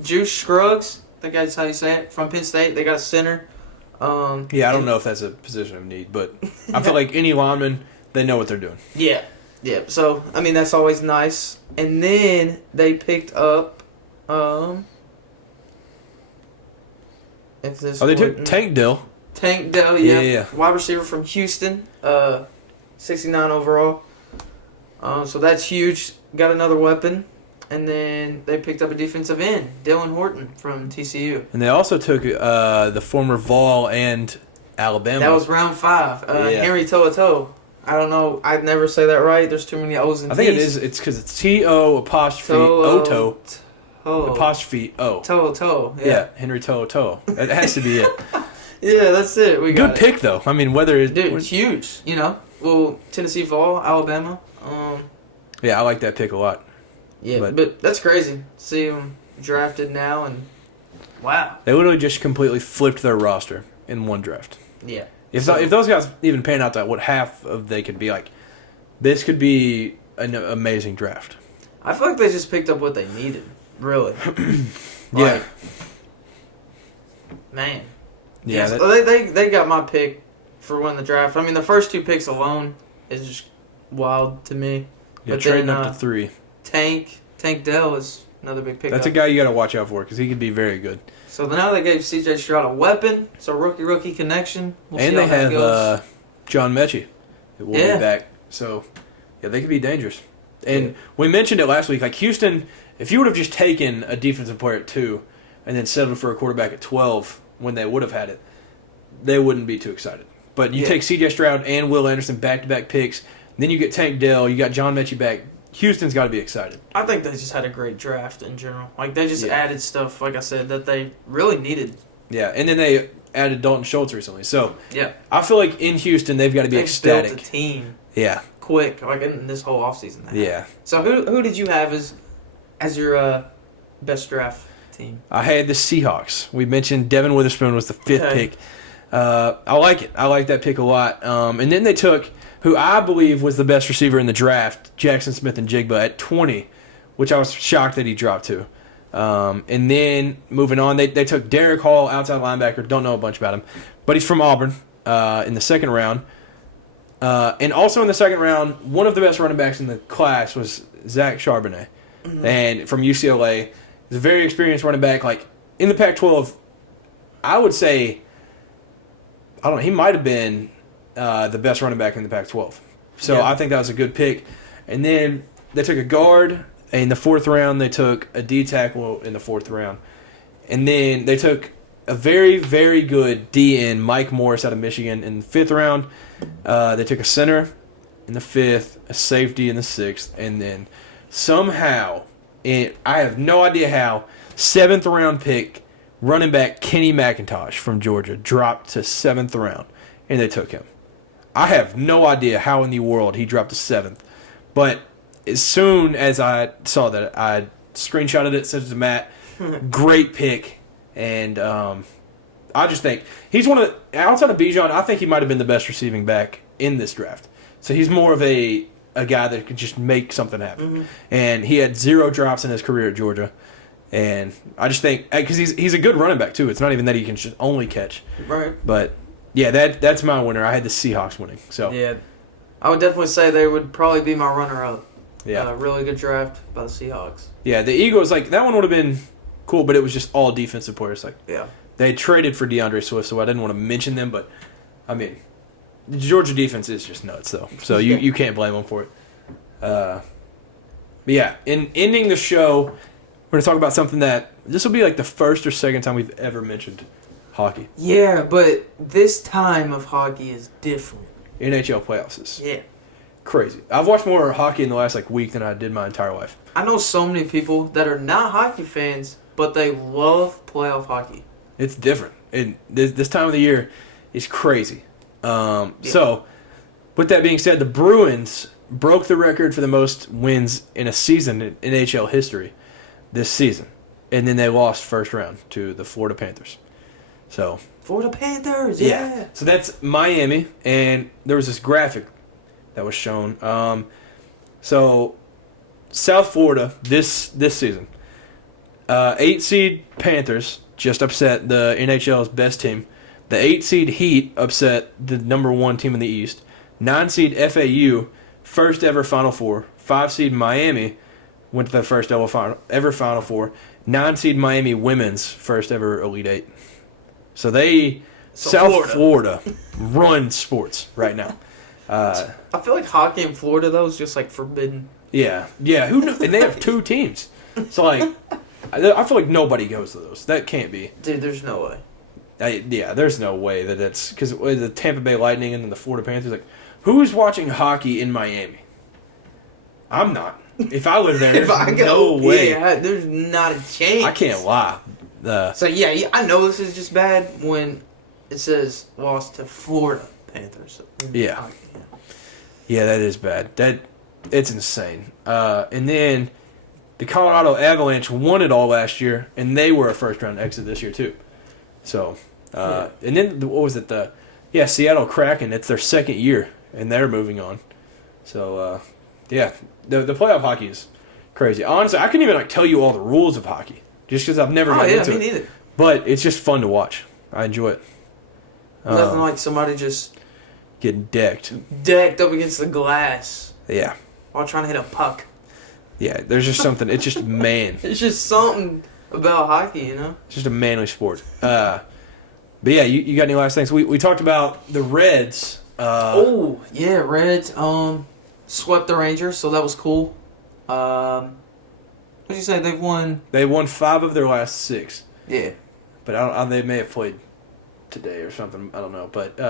Juice Scruggs think that's how you say it, from Penn State. They got a center. Yeah, I don't know if that's a position of need, but I feel like any lineman, they know what they're doing. Yeah. Yeah. So, I mean, that's always nice. And then they picked up, if this they took Tank Dell. Tank Dell, yeah. Wide receiver from Houston, 69 overall. So that's huge. Got another weapon. And then they picked up a defensive end, Dylan Horton from TCU. And they also took the former Vol and Alabama. That was round 5. Henry To'oTo'o. I don't know. I'd never say that right. There's too many O's and T's. I think it is. It's because it's T-O'-O-T-O apostrophe O. To'oTo'o. Yeah, Henry To'oTo'o. That has to be it. Yeah, that's it. We got Good pick, though. I mean, whether it's... Dude, it's huge, you know. Well, Tennessee Vol, Alabama. Yeah, I like that pick a lot. Yeah, but that's crazy. See them drafted now, and wow. They literally just completely flipped their roster in one draft. Yeah. If those guys even pan out to what half of they could be like, this could be an amazing draft. I feel like they just picked up what they needed, really. Yeah. Man. Yeah. So they got my pick for winning the draft. I mean, the first 2 picks alone is just wild to me. Yeah, but trading then, up to 3. Tank Dell is another big pick. That's a guy you got to watch out for because he could be very good. So now they gave C.J. Stroud a weapon. So rookie connection. And they have John Mechie, who will be back. So yeah, they could be dangerous. And we mentioned it last week. Like Houston, if you would have just taken a defensive player at 2 and then settled for a quarterback at 12 when they would have had it, they wouldn't be too excited. But you take C.J. Stroud and Will Anderson back-to-back picks. Then you get Tank Dell. You got John Mechie back. Houston's got to be excited. I think they just had a great draft in general. Like, they just added stuff, like I said, that they really needed. Yeah, and then they added Dalton Schultz recently. So, yeah, I feel like in Houston, they've got to be ecstatic. Built a team. Yeah. Quick, like in this whole offseason. Yeah. So, who did you have as your best draft team? I had the Seahawks. We mentioned Devin Witherspoon was the 5th pick. I like it. I like that pick a lot. And then they took... who I believe was the best receiver in the draft, Jackson Smith-Njigba, at 20, which I was shocked that he dropped to. And then, moving on, they took Derek Hall, outside linebacker. Don't know a bunch about him. But he's from Auburn in the 2nd round. And also in the 2nd round, one of the best running backs in the class was Zach Charbonnet. Mm-hmm. And from UCLA. He's a very experienced running back. Like, in the Pac-12, I would say, I don't know, he might have been... the best running back in the Pac-12. So I think that was a good pick. And then they took a guard in the 4th round. They took a D tackle in the 4th round. And then they took a very, very good DN, Mike Morris out of Michigan, in the 5th round. They took a center in the 5th, a safety in the 6th, and then somehow, I have no idea how, 7th round pick, running back Kenny McIntosh from Georgia dropped to 7th round, and they took him. I have no idea how in the world he dropped to 7th. But as soon as I saw that, I screenshotted it, sent it to Matt. Great pick. And I just think he's one of the, outside of Bijan, I think he might have been the best receiving back in this draft. So he's more of a guy that could just make something happen. Mm-hmm. And he had 0 drops in his career at Georgia. And I just think, because he's a good running back too. It's not even that he can just only catch. Right. But yeah, that's my winner. I had the Seahawks winning. So yeah, I would definitely say they would probably be my runner-up. Yeah, really good draft by the Seahawks. Yeah, the Eagles, like that one would have been cool, but it was just all defensive players. Like they traded for DeAndre Swift, so I didn't want to mention them. But I mean, the Georgia defense is just nuts, though. So you can't blame them for it. But yeah, in ending the show, we're gonna talk about something that this will be like the first or second time we've ever mentioned. Hockey. Yeah, but this time of hockey is different. NHL playoffs is crazy. I've watched more hockey in the last week than I did my entire life. I know so many people that are not hockey fans, but they love playoff hockey. It's different. And this time of the year is crazy. So, with that being said, the Bruins broke the record for the most wins in a season in NHL history this season. And then they lost first round to the Florida Panthers. So Florida Panthers, yeah. So that's Miami, and there was this graphic that was shown. So South Florida this season, 8 seed Panthers just upset the NHL's best team. The 8 seed Heat upset the number 1 team in the East. 9 seed FAU, first ever Final Four. 5 seed Miami went to the first ever Final Four. 9 seed Miami women's first ever Elite 8. So South Florida run sports right now. I feel like hockey in Florida though is just like forbidden. Yeah. Who knew? And they have 2 teams. So like, I feel like nobody goes to those. That can't be. Dude, there's no way. There's no way that it's because the Tampa Bay Lightning and then the Florida Panthers. Like, who's watching hockey in Miami? I'm not. If I live there, there's no way. Yeah, there's not a chance. I can't lie. So yeah, I know this is just bad when it says lost to Florida Panthers. Yeah, that is bad. It's insane. And then the Colorado Avalanche won it all last year, and they were a first round exit this year too. So. And then, what was it? Seattle Kraken. It's their second year, and they're moving on. So, the playoff hockey is crazy. Honestly, I couldn't even tell you all the rules of hockey, just because I've never gotten into it. Me neither. But it's just fun to watch. I enjoy it. Nothing like somebody just getting decked up against the glass. Yeah. While trying to hit a puck. Yeah, there's just something. It's just man. It's just something about hockey, you know? It's just a manly sport. But yeah, you got any last things? We talked about the Reds. Reds. Swept the Rangers, so that was cool. What did you say? They've won? They won 5 of their last 6. Yeah. But they may have played today or something. I don't know. But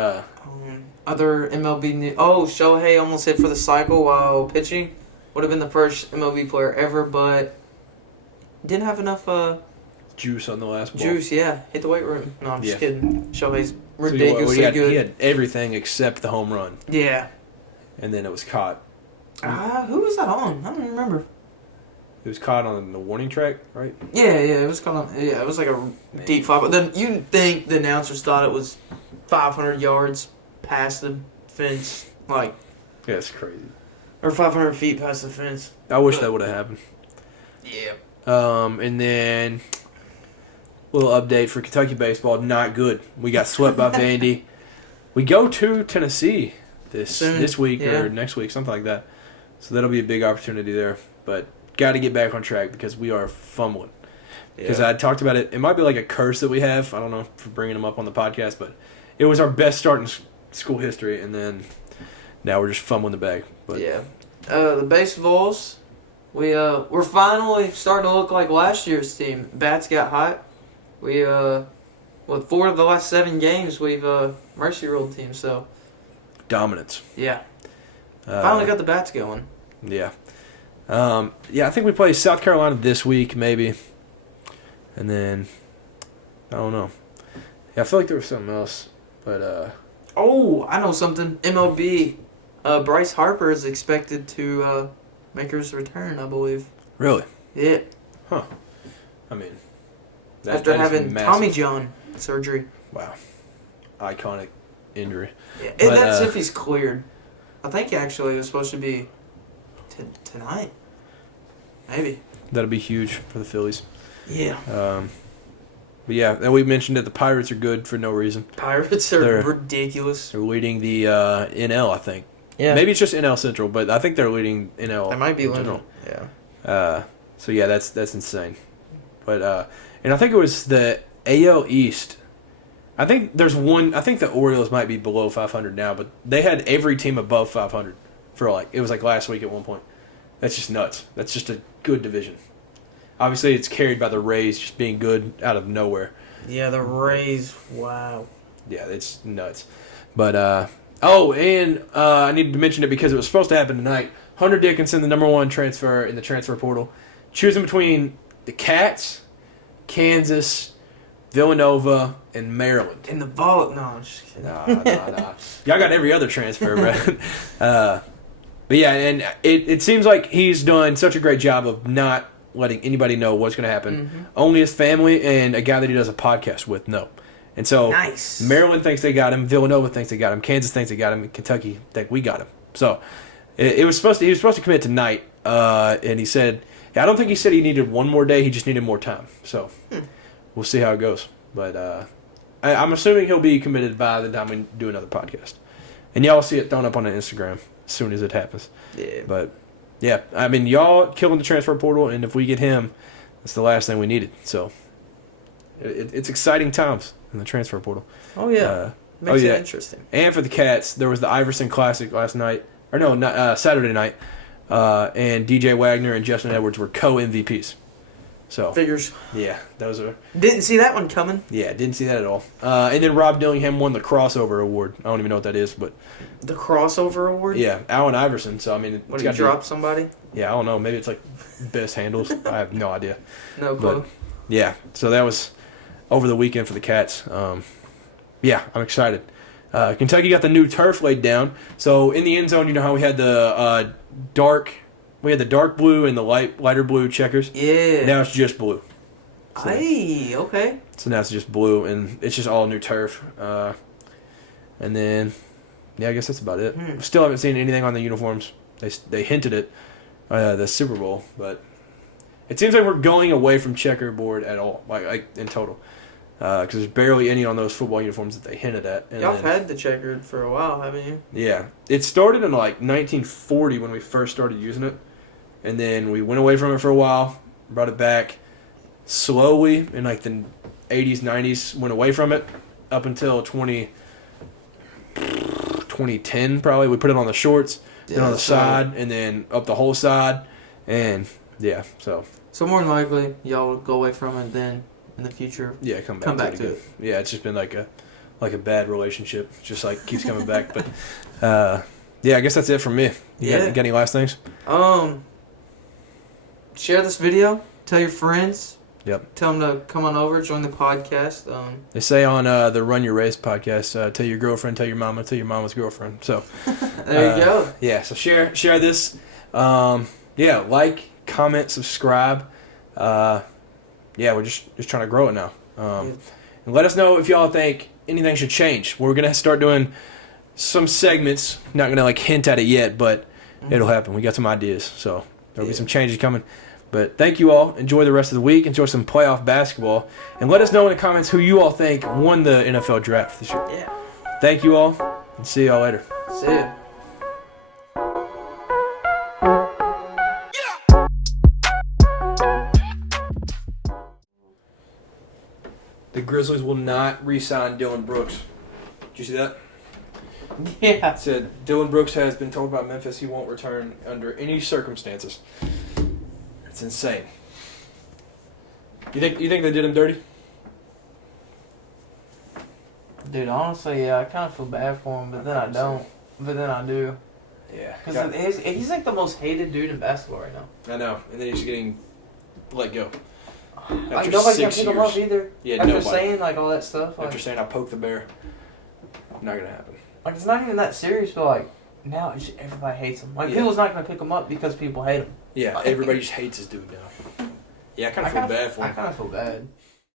other MLB news. Oh, Shohei almost hit for the cycle while pitching. Would have been the first MLB player ever, but didn't have enough juice on the last ball. Juice, yeah. Hit the weight room. No, I'm just kidding. Shohei's ridiculously good. He had everything except the home run. Yeah. And then it was caught. Who was that on? I don't remember. It was caught on the warning track, right? Yeah, it was caught on. Yeah, it was like a deep fly. But then you'd think the announcers thought it was 500 yards past the fence. Like. Yeah, it's crazy. Or 500 feet past the fence. I wish that would have happened. Yeah. And then little update for Kentucky baseball. Not good. We got swept by Vandy. We go to Tennessee this week or next week, something like that. So that'll be a big opportunity there. But got to get back on track because we are fumbling. Because I talked about it. It might be like a curse that we have. I don't know for bringing them up on the podcast, but it was our best start in school history, and then now we're just fumbling the bag. But the baseballs, we're finally starting to look like last year's team. Bats got hot. We with 4 of the last 7 games, we've mercy ruled teams. So dominance. Yeah. Finally got the bats going. Yeah. I think we play South Carolina this week, maybe. And then, I don't know. Yeah, I feel like there was something else. But, I know something. MLB. Bryce Harper is expected to make his return, I believe. Really? Yeah. Huh. I mean, after having Tommy John surgery. Wow. Iconic injury. Yeah. And that's if he's cleared. I think actually it was supposed to be tonight. Maybe. That'll be huge for the Phillies. Yeah. But yeah, and we mentioned that the Pirates are good for no reason. Pirates are ridiculous. They're leading the NL, I think. Yeah. Maybe it's just NL Central, but I think they're leading NL. They might be in general. Yeah. So yeah, that's insane. But and I think it was the AL East. I think there's one. I think the Orioles might be below 500 now, but they had every team above 500 for it was like last week at one point. That's just nuts. That's just a good division. Obviously, it's carried by the Rays just being good out of nowhere. Yeah, the Rays. Wow. Yeah, it's nuts. But I needed to mention it because it was supposed to happen tonight. Hunter Dickinson, the number 1 transfer in the transfer portal, choosing between the Cats, Kansas, Villanova, and Maryland. In the vault? No, I'm just kidding. Nah. Y'all got every other transfer, bro. But yeah, and it seems like he's done such a great job of not letting anybody know what's going to happen. Mm-hmm. Only his family and a guy that he does a podcast with know. And so nice. Maryland thinks they got him, Villanova thinks they got him, Kansas thinks they got him, and Kentucky think we got him. So he was supposed to commit tonight, and he said, I don't think he said he needed one more day, he just needed more time. So we'll see how it goes. But I'm assuming he'll be committed by the time we do another podcast. And y'all will see it thrown up on the Instagram as soon as it happens. Yeah. But, yeah, I mean, y'all killing the transfer portal, and if we get him, that's the last thing we needed. So, it's exciting times in the transfer portal. Oh, yeah. Makes it interesting. And for the Cats, there was the Iverson Classic last night. Or no, not, Saturday night. And DJ Wagner and Justin Edwards were co-MVPs. So Figures. Yeah, those are. Didn't see that one coming. Yeah, didn't see that at all. And then Rob Dillingham won the crossover award. I don't even know what that is, but the crossover award. Yeah, Allen Iverson. So I mean, what, did you drop somebody? Yeah, I don't know. Maybe it's like best handles. I have no idea. No clue. But, yeah, so that was over the weekend for the Cats. Yeah, I'm excited. Kentucky got the new turf laid down. So in the end zone, you know how we had the dark blue and the lighter blue checkers. Yeah. Now it's just blue. So, hey, okay. So now it's just blue, and it's just all new turf. And then, yeah, I guess that's about it. Still haven't seen anything on the uniforms. They hinted it, the Super Bowl, but it seems like we're going away from checkerboard at all, like in total. Because there's barely any on those football uniforms that they hinted at. And Y'all have had the checkered for a while, haven't you? Yeah. It started in like 1940 when we first started using it. And then we went away from it for a while, brought it back slowly in like the 80s, 90s, went away from it up until 2010 probably. We put it on the shorts, then on the side, and then up the whole side. And yeah, so. So more than likely, y'all will go away from it then. In the future, come back to it. Yeah, it's just been like a bad relationship. It's just like keeps coming back. But yeah, I guess that's it from me. You got any last things? Share this video. Tell your friends. Yep. Tell them to come on over, join the podcast. They say on the Run Your Race podcast, tell your girlfriend, tell your mama's girlfriend. So there you go. Yeah, so share this. Like, comment, subscribe. Yeah, we're just trying to grow it now. And let us know if y'all think anything should change. We're going to start doing some segments. Not going to like hint at it yet, but it'll happen. We got some ideas. So there'll be some changes coming. But thank you all. Enjoy the rest of the week. Enjoy some playoff basketball. And let us know in the comments who you all think won the NFL draft this year. Yeah. Thank you all, and see y'all later. See ya. The Grizzlies will not re-sign Dylan Brooks. Did you see that? Yeah. It said Dylan Brooks has been told by Memphis he won't return under any circumstances. It's insane. You think they did him dirty? Dude, honestly, yeah, I kind of feel bad for him, but then I don't. But then I do. Yeah. Because he's like the most hated dude in basketball right now. I know. And then he's getting let go. Like, nobody can pick him up either. Yeah, After nobody. saying like all that stuff. After saying I poked the bear. Not going to happen. Like, it's not even that serious, but like, now it's just, everybody hates him. Like, people's not going to pick him up because people hate him. Yeah, everybody just hates this dude now. Yeah, I kind of feel bad for him. I kind of feel bad.